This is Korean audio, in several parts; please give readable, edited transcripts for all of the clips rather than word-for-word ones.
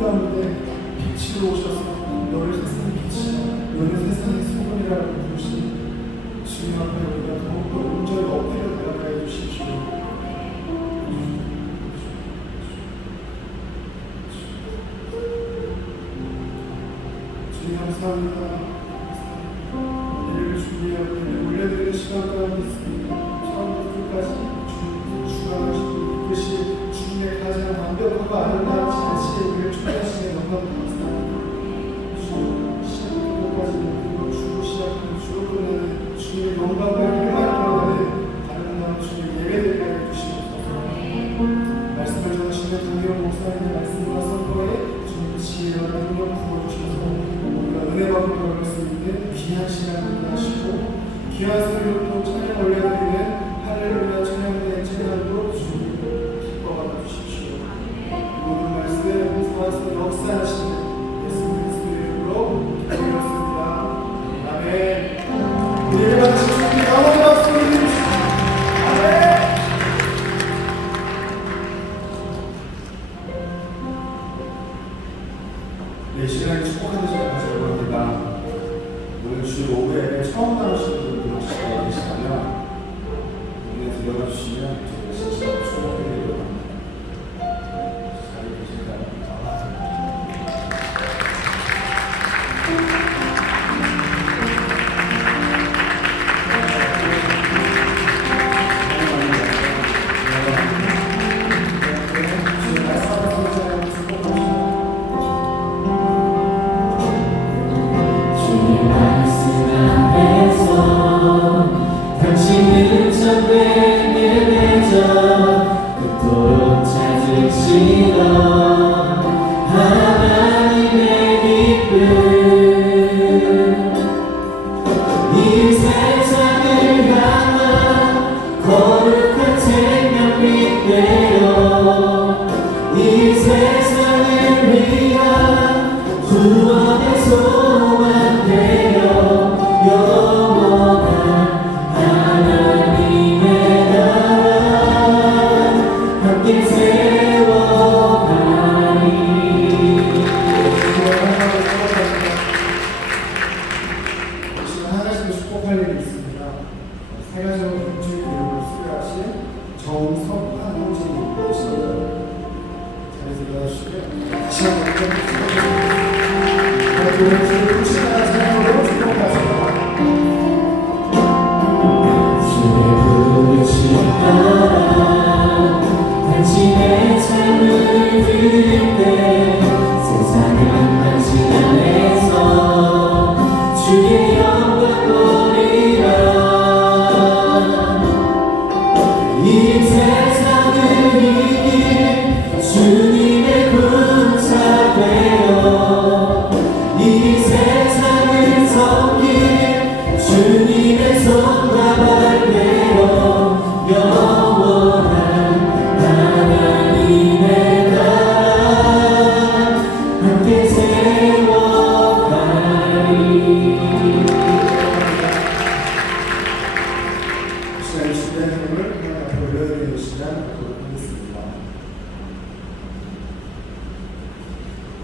가운데 빛으로 오셔서 너를 세상의 빛이야, 너는 세상의 소금이라고 부르신 주님 앞에 우리가 더욱더 온전히 엎드려 나아가 주십시오. 주님 감사합니다. 오늘을 준비하고 올려드리는 시간 가운데 있습니다. 처음부터 끝까지 주님 주관하시고 이끄시 주님의 가장 완벽하고 아름다운 잔치에 우리를 초대하시는 너무 감사합니다. 주 시작부터 끝까지 그리고 주로 시작하고 주로 끝나는 주님의 영광과 일만 들어가는 아름다운 주님의 예배를 하여 주시옵소서. 말씀을 전하시는 강경 목사님의 말씀과 선포에 주님 지혜와 능력 부어주셔서 우리가 은혜 받고 돌아갈 수 있는 귀한 시간을 하시고 귀한 소리로 또 찬양 올려드리는 할렐루야 찬양의 찬양도 주님 기뻐받아 주십시오. 모든 말씀 사와서 역사하시는 예수 그리스도의 이름으로 기도드렸습니다. 아멘. 우리 받으시는 영원한 박수 드립시다. 아멘. 네, 시간이 축복하는 시간 가지고 합니다. 오늘 주 오후에 처음 나오신 분들 혹시 계시다면 오늘 들어가 주시면 제가 진심으로 축복해드리려고 합니다. 잘 계실까요?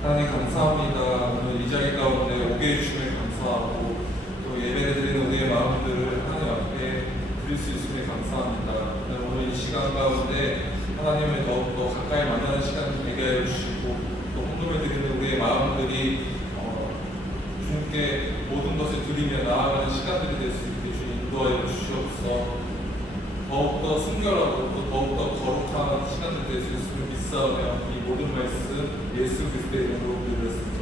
하나님 감사합니다. 오늘 이 자리 가운데 오게 해주심에 감사하고 또 예배드리는 우리의 마음들을 하나님 앞에 드릴 수 있음에 감사합니다. 오늘 이 시간 가운데 하나님을 더욱더 가까이 만나는 시간을 되게 하여 주시고 또 헌금을 드리는 우리의 마음들이 주님께 모든 것을 드리며 나아가는 시간들이 될 수 있게 주님 인도하여 주시옵소서. 더욱더 순결하고 또 더욱더 거룩한 시간들이 될 수 있음을 믿사오며 이 모든 말씀 예수 그리스도의 이름으로 드렸습니다.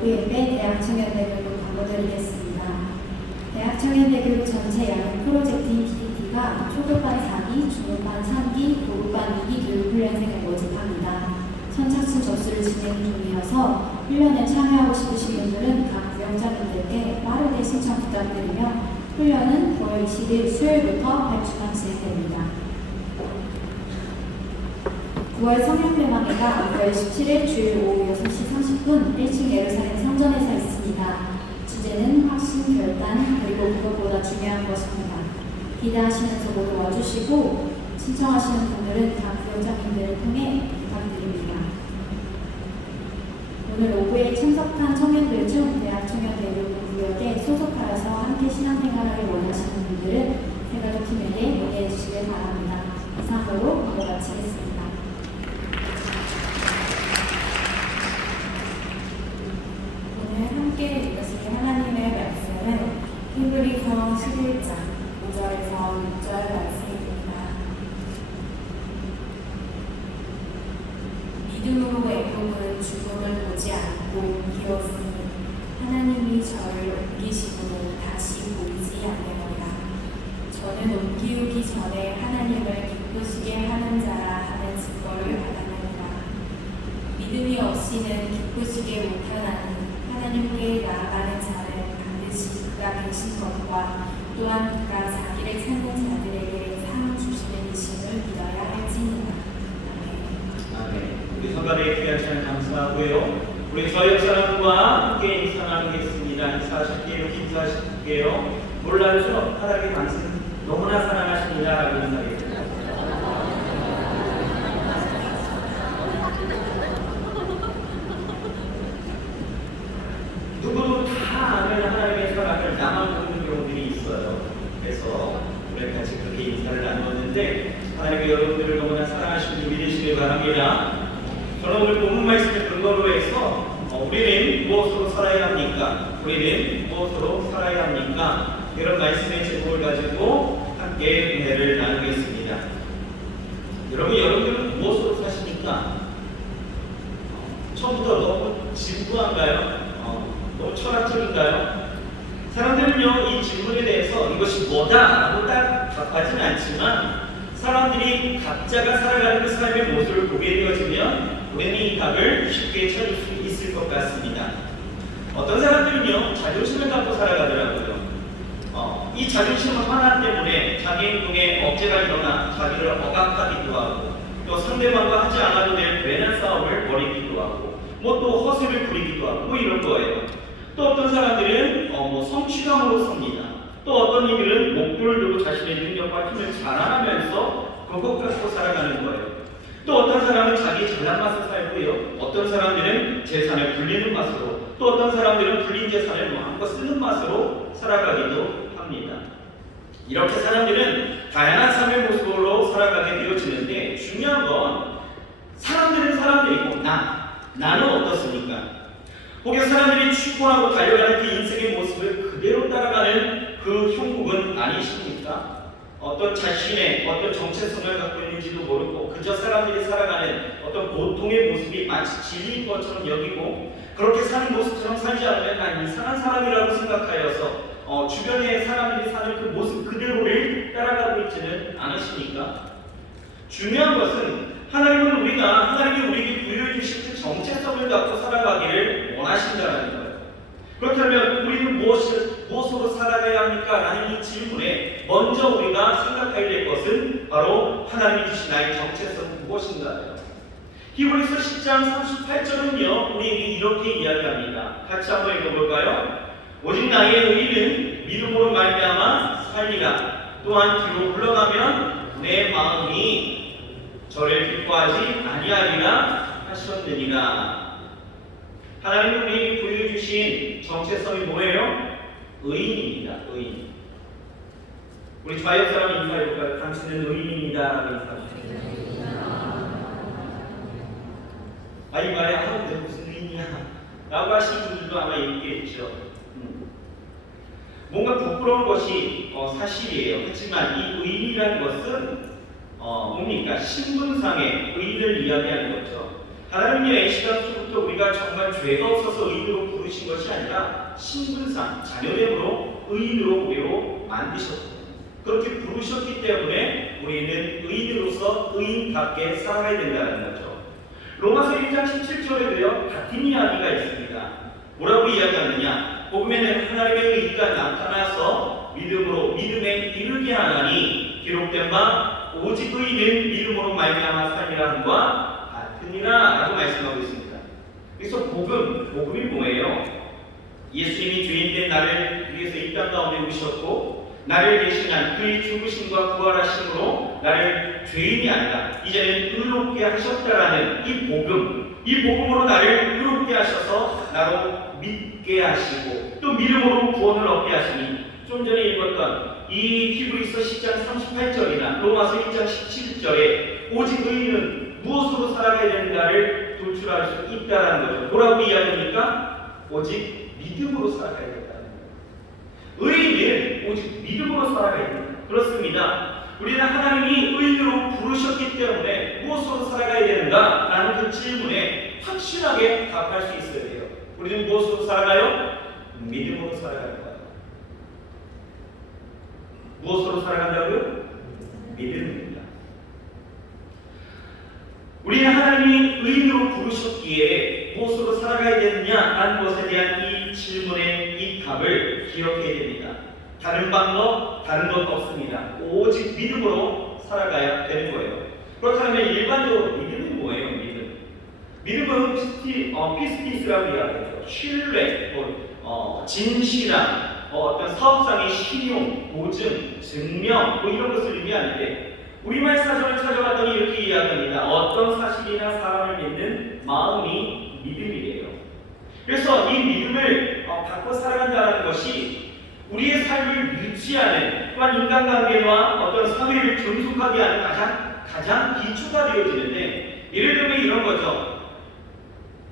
5부예배 대학청년대교구 광고드리겠습니다. 대학청년대교구 전체 양육 프로젝트인 PDT가 초급반 4기, 중급반 3기, 고급반 2기 교육훈련생을 모집합니다. 선착순 접수를 진행 중이어서 훈련에 참여하고 싶으신 분들은 각 부영장님들께 빠르게 신청 부탁드리며 훈련은 9월 20일 수요일부터 8주간 진행됩니다. 9월 성령대망회가 9월 17일 주일 오후 6시 30분 1층 예루살렘 성전에서 있습니다. 주제는 확신, 결단, 그리고 그것보다 중요한 것입니다. 기대하시면서 모두 와주시고 신청하시는 분들은 각 부영장님들을 통해 부탁드립니다. 오늘 오후에 참석한 청년들 중 대학청년대교구 구역에 소속하여서 함께 신앙생활을 원하시는 분들은 세가족 팀에게 문의해 주시길 바랍니다. 이상으로 광고 마치겠습니다. 오늘 함께 읽으실 하나님의 말씀은 히브리서 11장 5절에서 6절 말씀입니다. 믿음으로 애굽은 죽음을 보지 않고 기었으니 하나님이 저를 옮기시고 다시 보이지 않으리라. 저는 옮기우기 전에 하나님을 기쁘시게 하는 자라 하는 증거를 받았느니라. 믿음이 없이는 기쁘시게 못하나니 하나님께 나아가는 자는 반드시 그가 계신 것과 또한 그가 자기를 찾는 자들에게 상 주시는 이심을 믿어야 할지니라. 아멘. 우리 성가대의 귀한 시간 감사하고요. 우리 저희 사람과 함께 인사 나누겠습니다. 인사하실게요. 인사하실게요. 몰라죠? 하나님의 말씀 너무나 사랑하십니다. 라고 인사드립니다. 누구도 다 아는 하나님의 사랑을 나만 모르는 경우들이 있어요. 그래서 우리 같이 그렇게 인사를 나누었는데 하나님이 여러분들을 너무나 사랑하시는 줄 믿으시길 바랍니다. 저는 오늘 본문 말씀을 근거로 해서 우리는 무엇으로 살아야 합니까? 우리는 무엇으로 살아야 합니까? 이런 말씀의 제목을 가지고 함께 은혜를 나누겠습니다. 여러분들은 무엇으로 사십니까? 처음부터 너무 진부한가요? 너무 철학적인가요? 사람들은요, 이 질문에 대해서 이것이 뭐다라고 딱 답하지는 않지만 사람들이 각자가 살아가는 그 삶의 모습을 보게 되어지면 우리는 이 답을 쉽게 찾을 수 있을 것 같습니다. 어떤 사람들은요, 자존심을 갖고 살아가더라고요. 이 자존심 하나 때문에 자기 행동에 억제가 일어나 자기를 억압하기도 하고 또 상대방과 하지 않아도 될 괜한 싸움을 벌이기도 하고 또 허세를 부리기도 하고 이런 거예요. 또 어떤 사람들은 성취감으로 삽니다. 또 어떤 이들은 목표를 두고 자신의 능력과 힘을 자랑하면서 그것 갖고 살아가는 거예요. 또 어떤 사람은 자기 잘난 맛을 살고요. 어떤 사람들은 재산을 불리는 맛으로, 또 어떤 사람들은 불린 재산을 마음껏 쓰는 맛으로 살아가기도 합니다. 이렇게 사람들은 다양한 삶의 모습으로 살아가게 되어지는데 중요한 건 사람들은 사람들이고 나는 어떻습니까? 혹여 사람들이 추구하고 달려가는 그 인생의 모습을 그대로 따라가는 그 형국은 아니십니까? 어떤 자신의 어떤 정체성을 갖고 있는지도 모르고 그저 사람들이 살아가는 어떤 보통의 모습이 마치 진리인 것처럼 여기고 그렇게 사는 모습처럼 살지 않으면 난 이상한 사람이라고 생각하여서 주변에 사람들이 사는 그 모습 그대로를 따라가고 있지는 않으십니까? 중요한 것은 하나님이 우리에게 부여해 주신 그 정체성을 갖고 살아가기를 원하신다는 거예요. 그렇다면 우리는 무엇으로 살아가야 합니까? 라는 이 질문에 먼저 우리가 생각해야 될 것은 바로 하나님이 주신 나의 정체성은 무엇인가요? 히브리서 10장 38절은요 우리에게 이렇게 이야기합니다. 같이 한번 읽어볼까요? 오직 나의 의는 믿음으로 말미암아 살리라. 또한 뒤로 물러가면 내 마음이 저를 기뻐하지 아니하리라 하셨느니라. 하나님은 우리에게 보여주신 정체성이 뭐예요? 의인입니다. 의인. 우리 좌역 사람 인사해볼까요? 당신은 의인입니다. 라고 인사합니다. 이거야? 내가 무슨 의인이야? 라고 하시는 분들도 아마 있겠죠. 뭔가 부끄러운 것이 사실이에요. 하지만 이 의인이라는 것은 뭡니까? 신분상의 의인을 이야기하는 거죠. 하나님의 시간부터 우리가 정말 죄가 없어서 의인으로 부르신 것이 아니라 신분상 자녀됨으로 의인으로 우리로 만드셨고 그렇게 부르셨기 때문에 우리는 의인으로서 의인답게 살아가야 된다는 거죠. 로마서 1장 17절에도요 같은 이야기가 있습니다. 뭐라고 이야기하느냐? 복음에는 하나님의 의가 나타나서 믿음으로 믿음에 이르게 하나니 기록된 바 오직 의인은 믿음으로 말미암아 살리라 함과 같으니라 라고 말씀하고 있습니다. 그래서 복음이 뭐예요? 예수님이 죄인된 나를 위해서 이 땅 가운데 오셨고 나를 대신한 그의 죽으심과 부활하심으로 나를 죄인이 아니라 이제는 의롭게 하셨다라는 이 복음으로 나를 의롭게 하셔서 나로 믿게 하시고 또 믿음으로 구원을 얻게 하시니 좀 전에 읽었던 이 히브리서 10장 38절이나 로마서 1장 17절에 오직 의인은 무엇으로 살아가야 되는가를 도출할 수 있다는 거죠. 뭐라고 이야기합니까? 오직 믿음으로 살아가야 된다는 거예요. 의인은 오직 믿음으로 살아가야 된다. 그렇습니다. 우리는 하나님이 의인으로 부르셨기 때문에 무엇으로 살아가야 되는가? 라는 그 질문에 확실하게 답할 수 있어야 돼요. 우리는 무엇으로 살아가요? 믿음으로 살아갈 거예요. 무엇으로 살아간다고요? 믿음입니다. 우리는 하나님이 의인으로 부르셨기에 무엇으로 살아가야 되느냐라는 것에 대한 이 질문의 이 답을 기억해야 됩니다. 다른 방법, 다른 것 없습니다. 오직 믿음으로 살아가야 되는 거예요. 그렇다면 일반적으로 믿음이 뭐예요? 믿음은 피스티스라고 이야기하죠. 신뢰, 진실함, 어떤 사업상의 신용, 보증, 증명 이런 것을 의미하는데 우리말 사전을 찾아봤더니 이렇게 이야기합니다. 어떤 사실이나 사람을 믿는 마음이 믿음이래요. 그래서 이 믿음을 갖고 살아간다는 것이 우리의 삶을 유지하는 또한 인간관계와 어떤 사회를 존속하게 하는 가장 기초가 되어지는데 예를 들면 이런 거죠.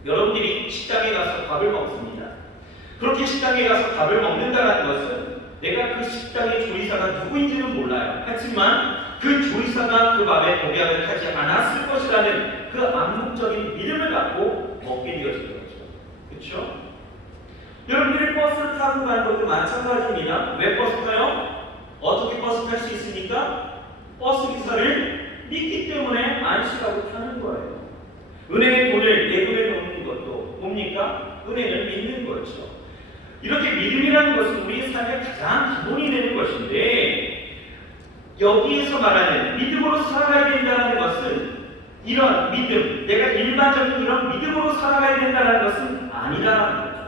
여러분들이 식당에 가서 밥을 먹습니다. 그렇게 식당에 가서 밥을 먹는다는 것은 내가 그 식당의 조리사가 누구인지는 몰라요. 하지만 그 조리사가 그 밥에 독약을 하지 않았을 것이라는 그 암묵적인 믿음을 갖고 먹게 되어진 거죠. 그렇죠? 여러분들이 버스를 타고 가는 것도 마찬가지입니다. 왜 버스 타요? 어떻게 버스 탈 수 있습니까? 버스 기사를 믿기 때문에 안심하고 타는 거예요. 은행에 돈을 예금해 놓는 것도 뭡니까? 은행을 믿는 거죠. 이렇게 믿음이라는 것은 우리의 삶의 가장 기본이 되는 것인데 여기에서 말하는 믿음으로 살아가야 된다는 것은 이런 믿음, 내가 일반적인 이런 믿음으로 살아가야 된다는 것은 아니라는 거죠.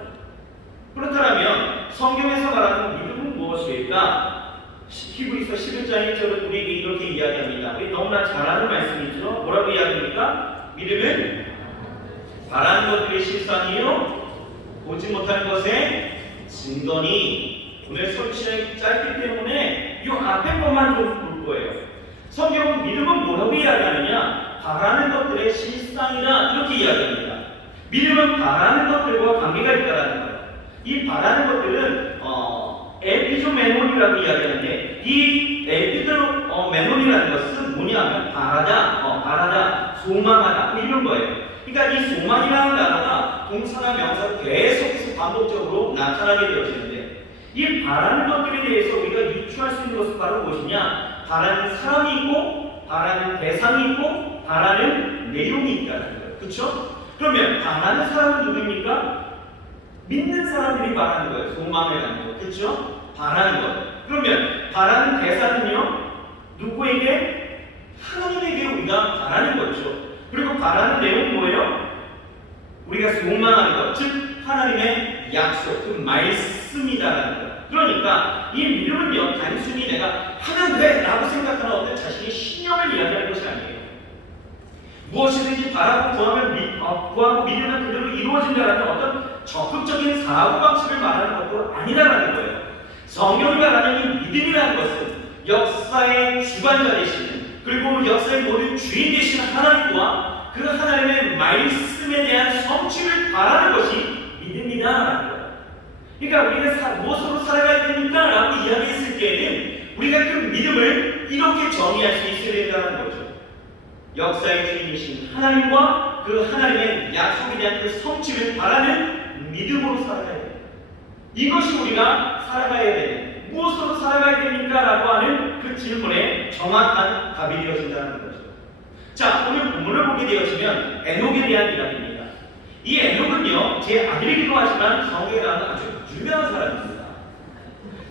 그렇다면 성경에서 말하는 믿음은 무엇일까? 히브리서 11장 1절은 우리에게 이렇게 이야기합니다. 우리 너무나 잘 아는 말씀이죠. 뭐라고 이야기합니까? 믿음은 바라는 것들의 실상이요 보지 못하는 것의 증거니. 오늘 설치가 짧기 때문에 이 앞에 것만 좀 볼 거예요. 성경은 믿음은 뭐라고 이야기하느냐? 바라는 것들의 실상이라 이렇게 이야기합니다. 믿음은 바라는 것들과 관계가 있다는 거예요. 이 바라는 것들은 에피조메논이라고 이야기하는데 이 에피조메논이라는 것은 뭐냐면 바라다, 소망하다 이런 거예요. 그러니까 이 소망이라는 단어가 동사나 명사로 계속해서 반복적으로 나타나게 되어지는데 이 바라는 것들에 대해서 우리가 유추할 수 있는 것은 바로 무엇이냐? 바라는 사람이 있고 바라는 대상이 있고 바라는 내용이 있다는 거예요. 그렇죠? 그러면 바라는 사람은 누구입니까? 믿는 사람들이 바라는 거예요. 소망을 갖는 거. 그렇죠? 바라는 것. 그러면 바라는 대상은요? 누구에게? 하나님에게 우리가 바라는 거죠. 그리고 바라는 내용은 뭐예요? 우리가 소망하는 것, 즉 하나님의 약속, 그 말씀이다라는 거예요. 그러니까 이 믿음은요 단순히 내가 하면 돼 라고 생각하는 어떤 자신의 신념을 이야기하는 것이 아니에요. 무엇이든지 바라고 구하고 믿으면 그대로 이루어진다는 어떤 적극적인 사고방식을 말하는 것도 아니라는 거예요. 성경이 말하는 이 믿음이라는 것은 역사의 주관자 되시는 그리고 역사의 모든 주인 되시는 하나님과 그 하나님의 말씀에 대한 성취를 바라는 것이 믿음이다라는 거예요. 그러니까 우리가 무엇으로 살아가야 됩니까? 라고 이야기했을 때에는 우리가 그 믿음을 이렇게 정의할 수 있어야 된다는 거죠. 역사의 주인이신 하나님과 그 하나님의 약속에 대한 그 성취를 바라는 믿음으로 살아가야 돼요. 이것이 우리가 살아가야 되는, 무엇으로 살아가야 됩니까? 라고 하는 그 질문에 정확한 답이 되어진다는 거죠. 자, 오늘 본문을 보게 되어지면 에녹에 대한 이야기입니다. 이 에녹은요, 제 아들이기도 하지만 성경에 나오는 아주 유명한 사람입니다.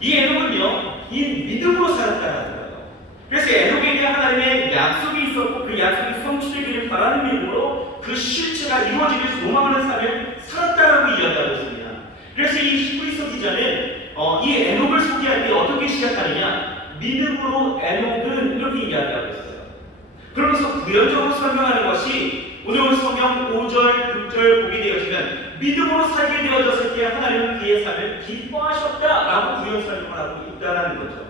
이 에녹은요, 이 믿음으로 살았다는 거예요. 그래서 에녹에게 하나님의 약속이 있었고 그 약속이 성취되기를 바라는 믿음으로 그 실체가 이루어지길 소망하는 삶을 살았다라고 이야기하고 있습니다. 그래서 이 히브리서 기자는 이 에녹을 소개할 때 어떻게 시작하느냐, 믿음으로 에녹은 이렇게 이야기하고 있어요. 그러면서 구현적으로 설명하는 것이 오늘 성경 5절, 6절 보게 되어지면 믿음으로 살게 되어졌을 때 하나님은 그의 삶을 기뻐하셨다라고 구현 설명을 하고 있다는 거죠.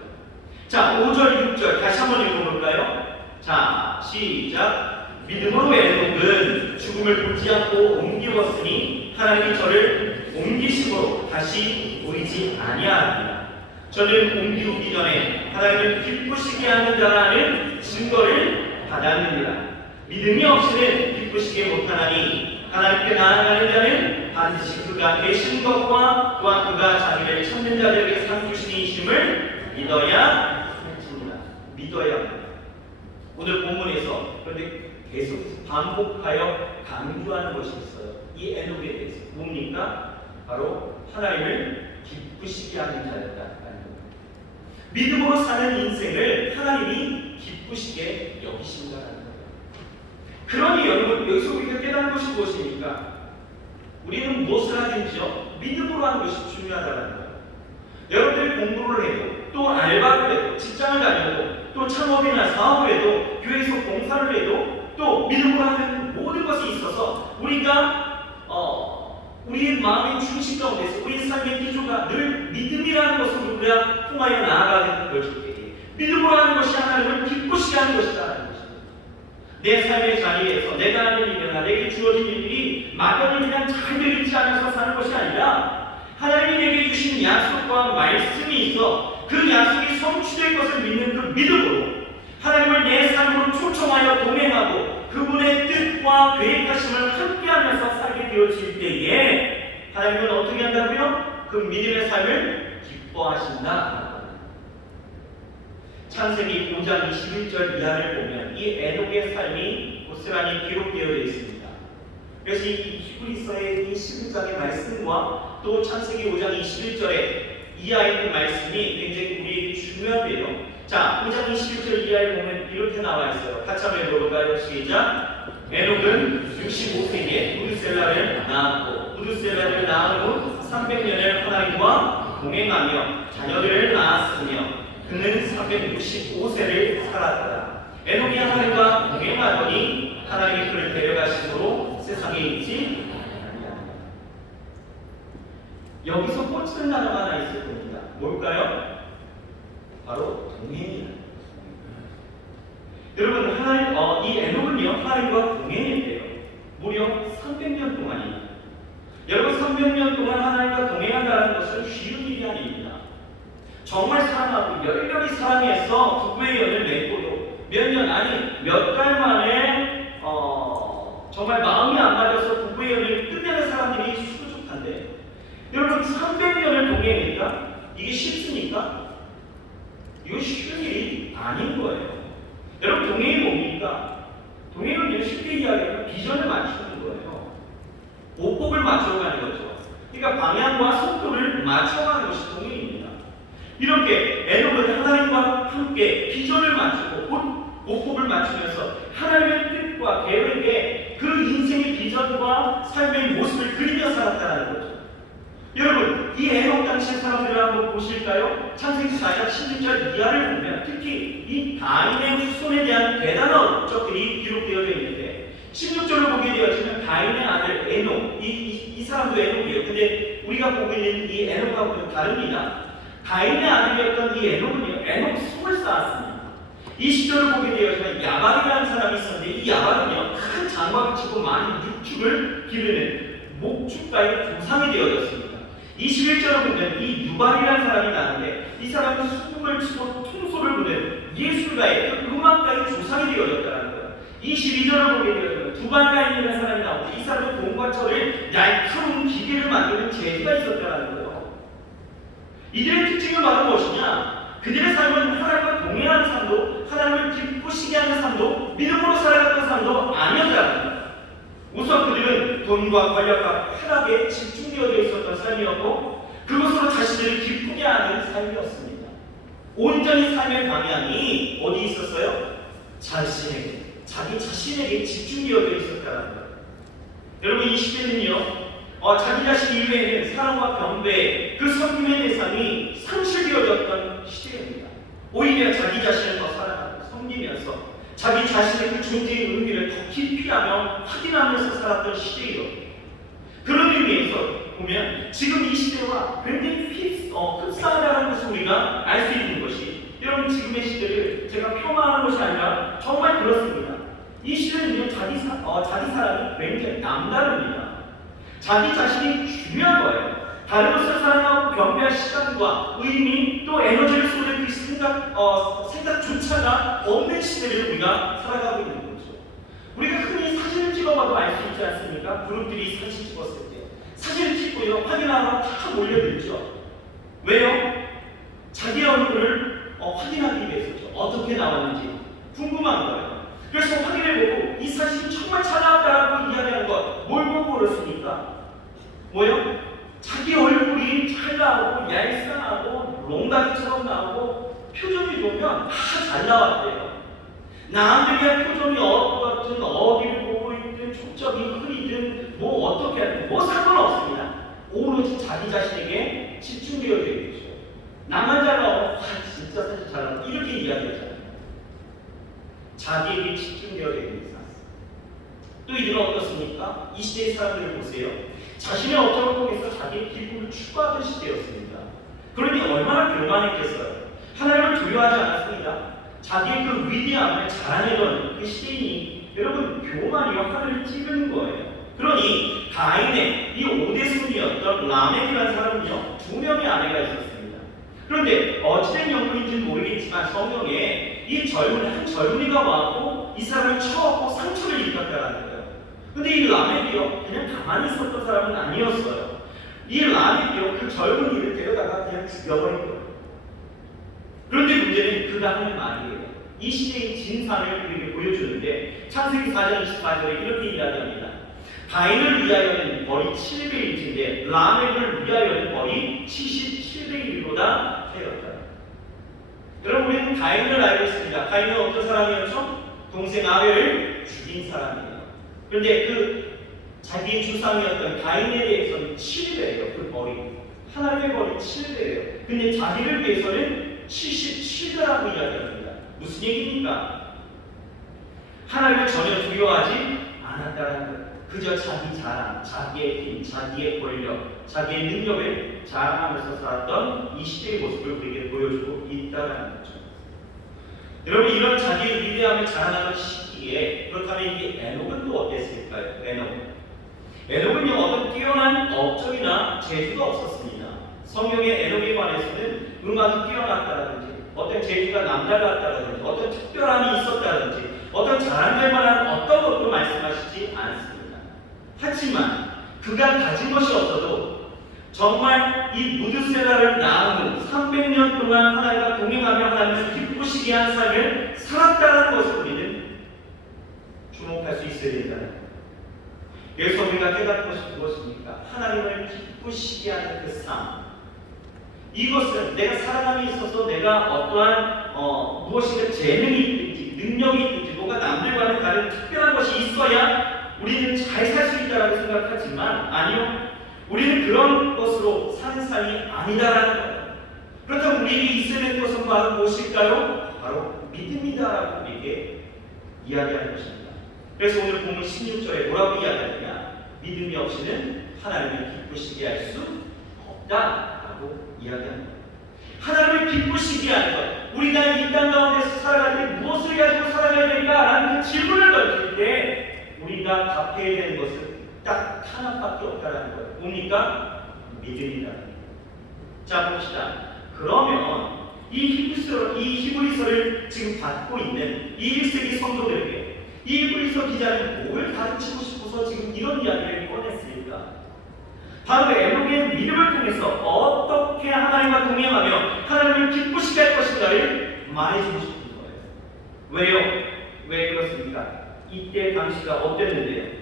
자, 5절, 6절 다시 한번 읽어볼까요? 자, 시작. 믿음으로 에녹은 죽음을 보지 않고 옮기었으니 하나님이 저를 옮기심으로 다시 보이지 아니하리라. 저는 옮기우기 전에 하나님을 기쁘시게 하는 자라는 증거를 받았느니라. 믿음이 없이는 기쁘시게 못하나니 하나님께 나아가는 자는 반드시 그가 계신 것과 또한 그가 자기를 찾는 자들에게 상 주시니 이심을 믿어야 합니다. 믿어야 합니다. 오늘 본문에서 그런데 계속 반복하여 강조하는 것이 있어요. 이 에녹에 대해서 뭡니까? 바로 하나님을 기쁘시게 하는 자였다는 겁니다. 믿음으로 사는 인생을 하나님이 기쁘시게 여기신다는 거예요. 그러니 여러분, 여기서 우리가 깨닫는 것이 무엇입니까? 우리는 무엇을 하든지요, 믿음으로 하는 것이 중요하다는 거예요. 여러분들이 공부를 해도, 또 알바를 해도, 직장을 다녀도, 또 창업이나 사업을 해도, 교회에서 봉사를 해도, 또 믿음으로 하는 모든 것에 있어서 우리가 우리의 마음의 중심 가운데서 우리의 삶의 기초가 늘 믿음이라는 것을 우리가 통하여 나아가는 것이기, 믿음으로 하는 것이 하나님을 기쁘시게 하는 것이다라는 것입니다. 내 삶의 자리에서 내가 하는 일이나 내게 주어진 일들이 막연히 그냥 잘 되지 않아서 사는 것이 아니라 하나님이 내게 주신 약속과 말씀이 있어 그 약속이 성취될 것을 믿는 그 믿음으로 하나님을 내 삶으로 초청하여 동행하고 그분의 뜻과 계획하심을 함께하면서 살게 되어질 때에 하나님은 어떻게 한다고요? 그 믿음의 삶을 기뻐하신다. 창세기 5장 21절 이하를 보면 이 에녹의 삶이 고스란히 기록되어 있습니다. 그래서 이 히브리서의 이 11장의 말씀과 또 창세기 5장 21절의 이하의 그 말씀이 굉장히 우리에게 중요한데요. 자, 5장 21절 이하를 보면 이렇게 나와 있어요. 같이 한번 읽어볼까요? 시작. 에녹은 65세기에 무드셀라를 낳았고 무드셀라를 낳은 후 300년을 하나님과 동행하며 자녀들을 낳았으며 그는 365세를 살았다. 에녹이 하나님과 동행하더니 하나님이 그를 데려가심으로 세상에 있지 아니하니라. 여기서 꽂히는 단어가 하나 있을 겁니다. 뭘까요? 바로 동행이다. 여러분, 이 에녹은요 하나님과 동행했대요. 무려 300년 동안이에요. 여러분, 300년 동안 하나님과 동행한다는 것은 쉬운 일이 아닙니다. 정말 사랑하고 열렬히 사랑해서 부부의 연을 맺고도 몇 년, 아니 몇 달 만에 정말 마음이 안 맞아서 부부의 연을 끝내는 사람들이 수두룩한데, 여러분 300년을 동행했다? 이게 쉽습니까? 이거 쉬운 일이 아닌 거예요. 여러분, 동행이 뭡니까? 동행은 쉽게 이야기하면 비전을 맞추는 거예요. 보폭을 맞춰가는 거죠. 그러니까 방향과 속도를 맞춰가는 것이 동행입니다. 이렇게 에녹은 하나님과 함께 비전을 맞추고 보폭을 맞추면서 하나님의 뜻과 계획에 그 인생의 비전과 삶의 모습을 그리며 살았다는 거죠. 여러분, 이 에녹 당시 사람들을 한번 보실까요? 창세기 4장 16절 이하를 보면 특히 이 가인의 후손에 대한 대단한 업적들이 기록되어져 있는데 16절을 보게 되어지면 가인의 아들 에녹, 이 사람도 에녹이에요. 근데 우리가 보고 있는 이 에녹하고는 다릅니다. 가인의 아들이었던 이 에녹은요, 에녹 숨을 쌓았습니다. 이 시절을 보게 되어지면 야발이라는 사람이 있었는데 이 야발은요, 큰 장막을 치고 많은 육축을 기르는 목축가의 조상이 되어졌습니다. 21절을 보면 이 유발이라는 사람이 나는데 이 사람은 수금을 치고 통소를 부는 예술가의 음악가의 조상이 되어졌다는 거예요. 22절을 보게 되어지면 거예요. 두발가인이라는 사람이 나오고 이 사람은 공과 철을 날카로운 기계를 만드는 재주가 있었다는 거예요. 이들의 특징은 바로 무엇이냐? 그들의 삶은 하나님과 동행하는 삶도, 하나님을 기쁘시게 하는 삶도, 믿음으로 살아갔던 삶도 아니었다는 거예요. 우선 그들은 돈과 권력과 쾌락에 집중되어 있었던 삶이었고 그것으로 자신들을 기쁘게 하는 삶이었습니다. 온전히 삶의 방향이 어디 있었어요? 자기 자신에게 집중되어 있었다는 거예요. 여러분, 이 시대는요, 자기 자신 이외에는 사랑과 경배, 그 섬김의 대상이 상실되어졌던 시대입니다. 오히려 자기 자신을 더 사랑하고 섬기면서 자기 자신의 그 존재의 의미를 더 깊이하며 확인하면서 살았던 시대이요. 그런 의미에서 보면 지금 이 시대와 굉장히 흡사하다는 것을 우리가 알 수 있는 것이, 여러분, 지금의 시대를 제가 폄하하는 것이 아니라 정말 그렇습니다. 이 시대는요, 자기 사랑이 굉장히 남다릅니다. 자기 자신이 중요한 거예요. 다른 것을 사랑하고 경배할 시간과 의미, 또 에너지를 쏟을 그 생각조차가 없는 시대를 우리가 살아가고 있는 거죠. 우리가 흔히 사진을 찍어봐도 알 수 있지 않습니까? 그룹들이 사진 찍었을 때 사진을 찍고요, 확인하러 다 몰려들죠. 왜요? 자기 얼굴을 확인하기 위해서죠. 어떻게 나왔는지 궁금한 거예요. 그래서 확인해보고 이 사진이 정말 잘 나왔다라고 이야기하는 것, 뭘 보고 그렇습니까? 뭐요? 자기 얼굴이 잘 나오고 얄쌍하고 롱다리처럼 나오고 표정이 좋으면 다 잘 나왔대요. 남들이야 표정이 어떻든 어디를 보고 있든 촉점이 흐리든 뭐 어떻게 하든 뭐 상관없습니다. 오로지 자기 자신에게 집중되어 있죠. 나만 잘 나오면 진짜 사실 잘 나오고 이렇게 이야기하잖아요. 자기에게 집중되어 있는 삶. 또 이들은 어떻습니까? 이 시대의 사람들을 보세요. 자신의 업적을 통해서 자기의 기쁨을 추구하던 시대였습니다. 그러니 얼마나 교만했겠어요. 하나님을 두려워하지 않았습니다. 자기의 그 위대함을 자랑하던 그 시대인이 여러분 교만이요 하늘을 찌르는 거예요. 그러니 가인의 이 5대 손이었던 라멕이라는 사람은요 2명의 아내가 있었습니다. 그런데 어찌된 연분인지는 모르겠지만 성경에 이 한 젊은이가 와고 이 사람을 쳐갖고 상처를 입혔다는 거예요. 근데 이 라멕이요 그냥 가만히 있었던 사람은 아니었어요. 이 라멕이요 그 젊은이를 데려다가 그냥 죽여버린 거예요. 그런데 문제는 그가 하는 말이에요. 이 시대의 진상을 우리에게 보여주는데 창세기 4장 24절에 이렇게 이야기합니다. 가인을 위하여는 벌이 7배의 1인데 라멕을 위하여는 벌이 77배의 1로다 하였다. 여러분, 우리는 가인을 알고 있습니다. 가인은 어떤 사람이었죠? 동생 아벨을 죽인 사람이에요. 그런데 그 자기의 주상이었던 가인에 대해서는 7배예요. 그 벌이 하나님의 벌이 7배예요. 근데 자기를 위해서는 77배라고 이야기합니다. 무슨 얘기입니까? 하나님을 전혀 두려워하지 않았다는 거예요. 그저 자기 자랑, 자기의 힘, 자기의 권력, 자기의 능력을 자랑하면서 살았던 이 시대의 모습을 우리에게 보여주고 있다는 거죠. 여러분, 이런 자기의 위대함을 자랑하는 시기에 그렇다면 이 에녹은 또 어땠을까요? 에녹은요 어떤 뛰어난 업적이나 재주가 없었습니다. 성경의 에녹에 관해서는 음악이 뛰어났다든지 어떤 재주가 남달랐다든지 어떤 특별함이 있었다든지 어떤 자랑될 만한 어떤 것도 말씀하시지 않습니다. 하지만 그가 가진 것이 없어도 정말 이 무드세라를 낳은 후 300년 동안 하나님과 동행하며 하나님을 기쁘시게 한 삶을 살았다는 것을 우리는 주목할 수 있어야 된다는 거예요. 그래서 우리가 깨닫는 것이 무엇입니까? 하나님을 기쁘시게 하는 그 삶. 이것은 내가 살아감에 있어서 내가 어떠한 무엇인가 재능이 있든지 능력이 있든지 뭔가 남들과는 다른 특별한 것이 있어야 우리는 잘 살 수 있다고 생각하지만 아니요. 우리는 그런 것으로 사는 삶이 아니다라는 거예요. 그렇다면 우리에게 있어야 되는 것은 바로 무엇일까요? 바로 믿음이다라고 우리에게 이야기하는 것입니다. 그래서 오늘 본문 16절에 뭐라고 이야기하느냐? 믿음이 없이는 하나님을 기쁘시게 할 수 없다라고 이야기합니다. 하나님을 기쁘시게 하는 것, 우리가 이 땅 가운데서 살아갈 때 무엇을 가지고 살아가야 될까라는 그 질문을 던질 때 우리가 답해야 되는 것은 딱 하나밖에 없다는 거예요. 뭡니까? 믿음이다. 자, 봅시다. 그러면 이 히브리서를 지금 받고 있는 이 1세기 성도들에게 이 히브리서 기자는 뭘 가르치고 싶어서 지금 이런 이야기를 꺼냈을까? 바로 에녹의 믿음을 통해서 어떻게 하나님과 동행하며 하나님을 기쁘시게 할 것인가를 말해주고 싶은 거예요. 왜요? 왜 그렇습니까? 이때 당시가 어땠는데요?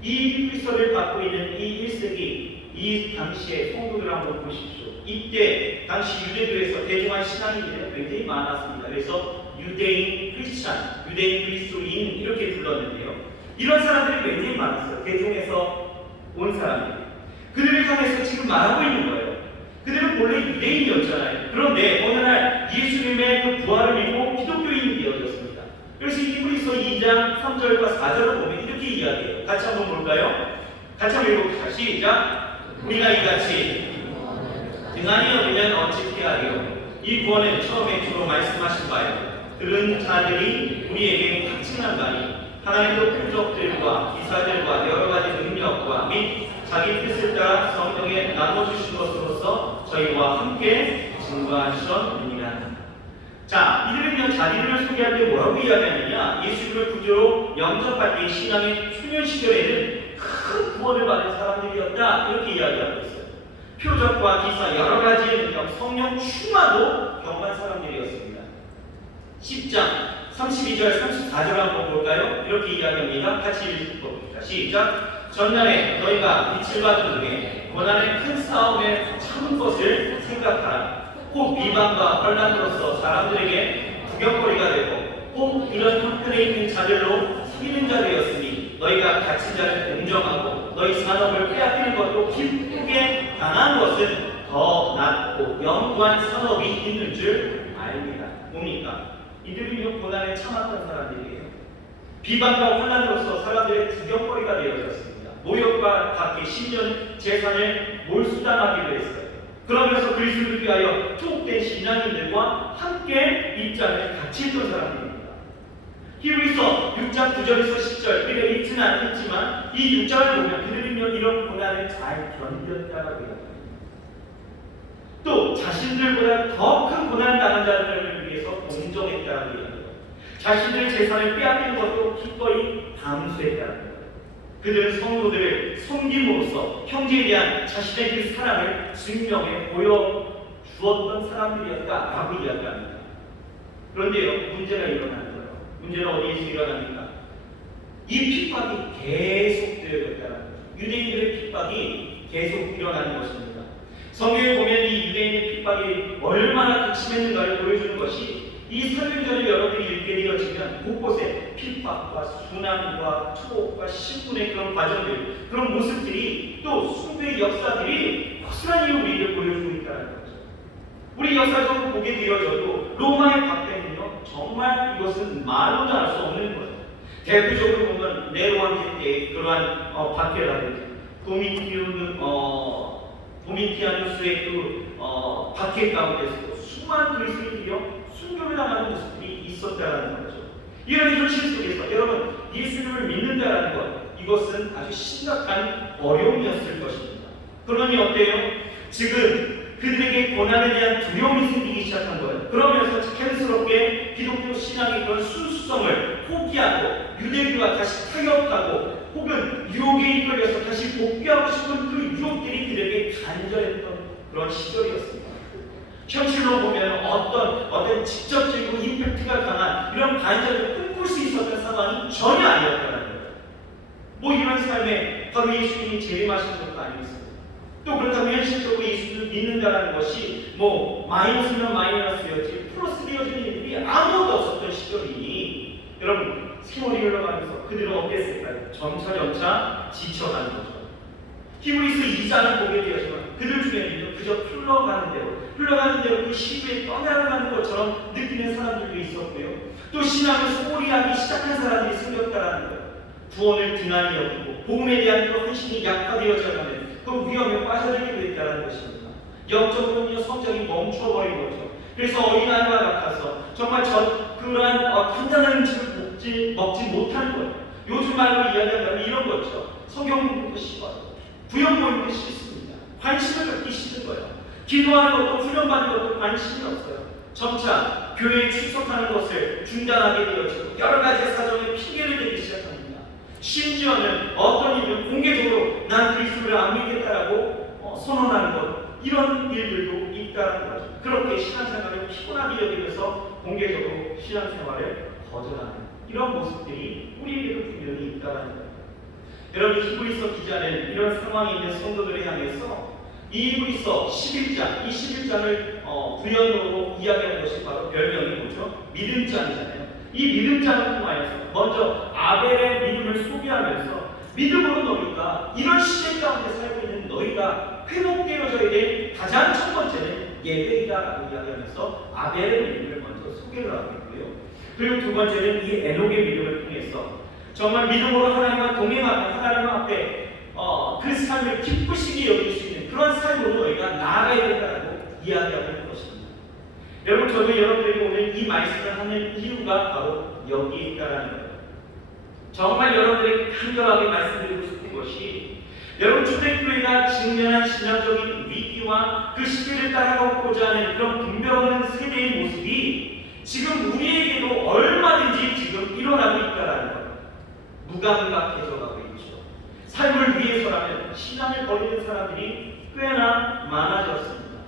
이 히브리서를 받고 있는 이 1세기 이 당시의 성도들을 한번 보십시오. 이때 당시 유대교에서 대중한 신앙인들이 굉장히 많았습니다. 그래서 유대인 크리스찬, 유대인 그리스도인 이렇게 불렀는데요. 이런 사람들이 굉장히 많았어요. 대중에서 온 사람들. 그들을 향해서 지금 말하고 있는 거예요. 그들은 원래 유대인이었잖아요. 그런데 어느 날 예수님의 그 부활을 믿고 기독교인이 되어졌습니다. 그래서 히브리서 2장 3절과 4절을 보면 이렇게 이야기해요. 같이 한번 볼까요? 같이 한번 읽어봅시다. 시작! 우리가 이같이 등한히 여기면 어찌 하리요? 이 구원은 처음에 주로 말씀하신 바예요. 들은 자들이 우리에게 확증한다니 하나님도 표적들과 기사들과 여러 가지 능력과 및 자기 뜻을 따라 성령에 나눠주신 것으로서 저희와 함께 증거하셨느니라. 자, 이들은요 자기들을 소개할 때 뭐라고 이야기하느냐? 예수를 구주로 영접할 때 신앙의 초년 시절에는 큰 구원을 받은 사람들이었다 이렇게 이야기하고 있어요. 표적과 기사 여러 가지의 능력, 성령 충만도 경험한 사람들이었습니다. 10장 32절 34절 한번 볼까요? 이렇게 이야기합니다. 같이 읽어봅시다. 시작! 전날에 너희가 빛을 받은 중에 고난의 큰 싸움에 참은 것을 생각하라. 혹 비방과 혼란으로서 사람들에게 구경거리가 되고 혹 이런 형편에 있는 자들로 사귀는 자들이었으니 너희가 갇힌 자를 공정하고 너희 산업을 빼앗기는 것도 기쁘게 당한 것은 더 낫고 영구한 산업이 있는 줄 알리라. 뭡니까? 이들이 고난에 참았던 사람들이에요. 비방과 혼란으로서 사람들의 구경거리가 되어졌습니다. 모욕과 각기 심지어는 재산을 몰수당하기도 했어요. 그러면서 그리스도를 위하여 투옥된 신앙인들과 함께 입장을 같이 했던 사람들입니다. 히브리서 6장 9절에서 10절 우리가 읽지는 않겠지만 이 6장을 보면 그들은요 이런 고난을 잘 견뎠다라고 합니다. 또 자신들보다 더 큰 고난 당한 자들을 위해서 공정했다라고 합니다. 자신들의 재산을 빼앗기는 것도 기꺼이 감수했다는 거예요. 그들은 성도들을 섬김으로써 형제에 대한 자신의 그 사랑을 증명해 보여주었던 사람들이었다라고 이야기합니다. 그런데요, 문제가 일어나는 거예요. 문제는 어디에서 일어납니까? 이 핍박이 계속되었다는 거예요. 유대인들의 핍박이 계속 일어나는 것입니다. 성경에 보면 이 유대인의 핍박이 얼마나 극심했는가를 보여주는 것이 이 설명전을 여러분이 읽게 되어지면 곳곳에 핍박과 순환과 투옥과 신분의 그런 과정들, 그런 모습들이 또 숭배의 역사들이 확실하게 우리를 보여주고 있다는 거죠. 우리 역사적으로 보게 되어져도 로마의 박해는요 정말 이것은 말로도 알 수 없는 거예요. 대표적으로 보면 네로 황제 때 그러한 박해라든지 도미티아누스의 그 박해 가운데서도 수많은 그리스도인들이요 순교를 당하는 모습들이 있었다는 거죠. 이런 현실 속에서 여러분 예수님을 믿는다는 것 이것은 아주 심각한 어려움이었을 것입니다. 그러니 어때요? 지금 그들에게 고난에 대한 두려움이 생기기 시작한 거예요. 그러면서 자연스럽게 기독교 신앙의 그런 순수성을 포기하고 유대교와 다시 타협하고 혹은 유혹에 이끌려서 다시 복귀하고 싶은 그 유혹들이 그들에게 간절했던 그런 시절이었습니다. 현실로 보면 어떤 직접적이고 임팩트가 강한 이런 반전을 꿈꿀 수 있었던 상황이 전혀 아니었다는 거예요. 뭐 이런 삶에 바로 예수님이 재림하신 것도 아니었습니다. 또 그렇다고 현실적으로 예수를 믿는다는 것이 뭐 마이너스면 마이너스였지 플러스 되어지는 일들이 아무것도 없었던 시절이니 여러분 세월이 흘러가면서 그들은 어땠을까요? 점차 지쳐가는 거죠. 히브리서 2장을 보게 되었지만 그들 중에는 그저 흘러가는 대로 그 시부에 떠나가는 것처럼 느끼는 사람들도 있었고요. 또 신앙을 소홀히 하기 시작한 사람들이 생겼다는 거예요. 구원을 등한히 여기고 복음에 대한 그 헌신이 약화되어져가는 그 위험에 빠져들기도 했다는 것입니다. 영적으로는요 성장이 멈춰버린 거죠. 그래서 어린아이와 같아서 정말 그러한 간단한 음식을 먹지 못하는 거예요. 요즘 말로 이야기한다면 이런 거죠. 성경 공부도 싫어요. 부영 모임도 싫습니다. 관심을 갖기 싫은 거예요. 기도하는 것도 훈련받는 것도 관심이 없어요. 점차 교회에 출석하는 것을 중단하게 되어지고 여러 가지 사정에 핑계를 대기 시작합니다. 심지어는 어떤 일은 공개적으로 난 그리스도를 안 믿겠다라고 선언하는 것, 이런 일들도 있다는 거죠. 그렇게 신앙생활을 피곤하게 여기면서 공개적으로 신앙생활을 거절하는 이런 모습들이 우리에게도 분명히 있다는 거예요. 여러분, 히브리서 기자는 이런 상황에 있는 성도들을 향해서 이 히브리서 11장, 이 11장을 구연으로 이야기하는 것이 바로 별명이 뭐죠? 믿음장이잖아요. 이 믿음장을 통하여서 먼저 아벨의 믿음을 소개하면서 믿음으로 너희가 이런 시대 가운데 살고 있는 너희가 회복되어져야 될 가장 첫 번째는 예배이다라고 이야기하면서 아벨의 믿음을 먼저 소개를 하고 있고요. 그리고 두 번째는 이 에녹의 믿음을 통해서 정말 믿음으로 하나님과 동행하며 하나님 앞에 그 삶을 기쁘시게 여길 수 있는 그런 삶으로 너희가 나아가야 된다고 이야기하고 있는 것입니다. 여러분, 저도 여러분들에게 오늘 이 말씀을 하는 이유가 바로 여기에 있다는 거예요. 정말 여러분들에게 간절하게 말씀드리고 싶은 것이, 여러분, 초대교회가 직면한 신앙적인 위기와 그 시대를 따라가고자 하는 그런 분별하는 세대의 모습이 지금 우리에게도 얼마든지 지금 일어나고 있다는 거예요. 무감각해져가고 있죠. 삶을 위해서라면 신앙을 버리는 사람들이 꽤나 많아졌습니다.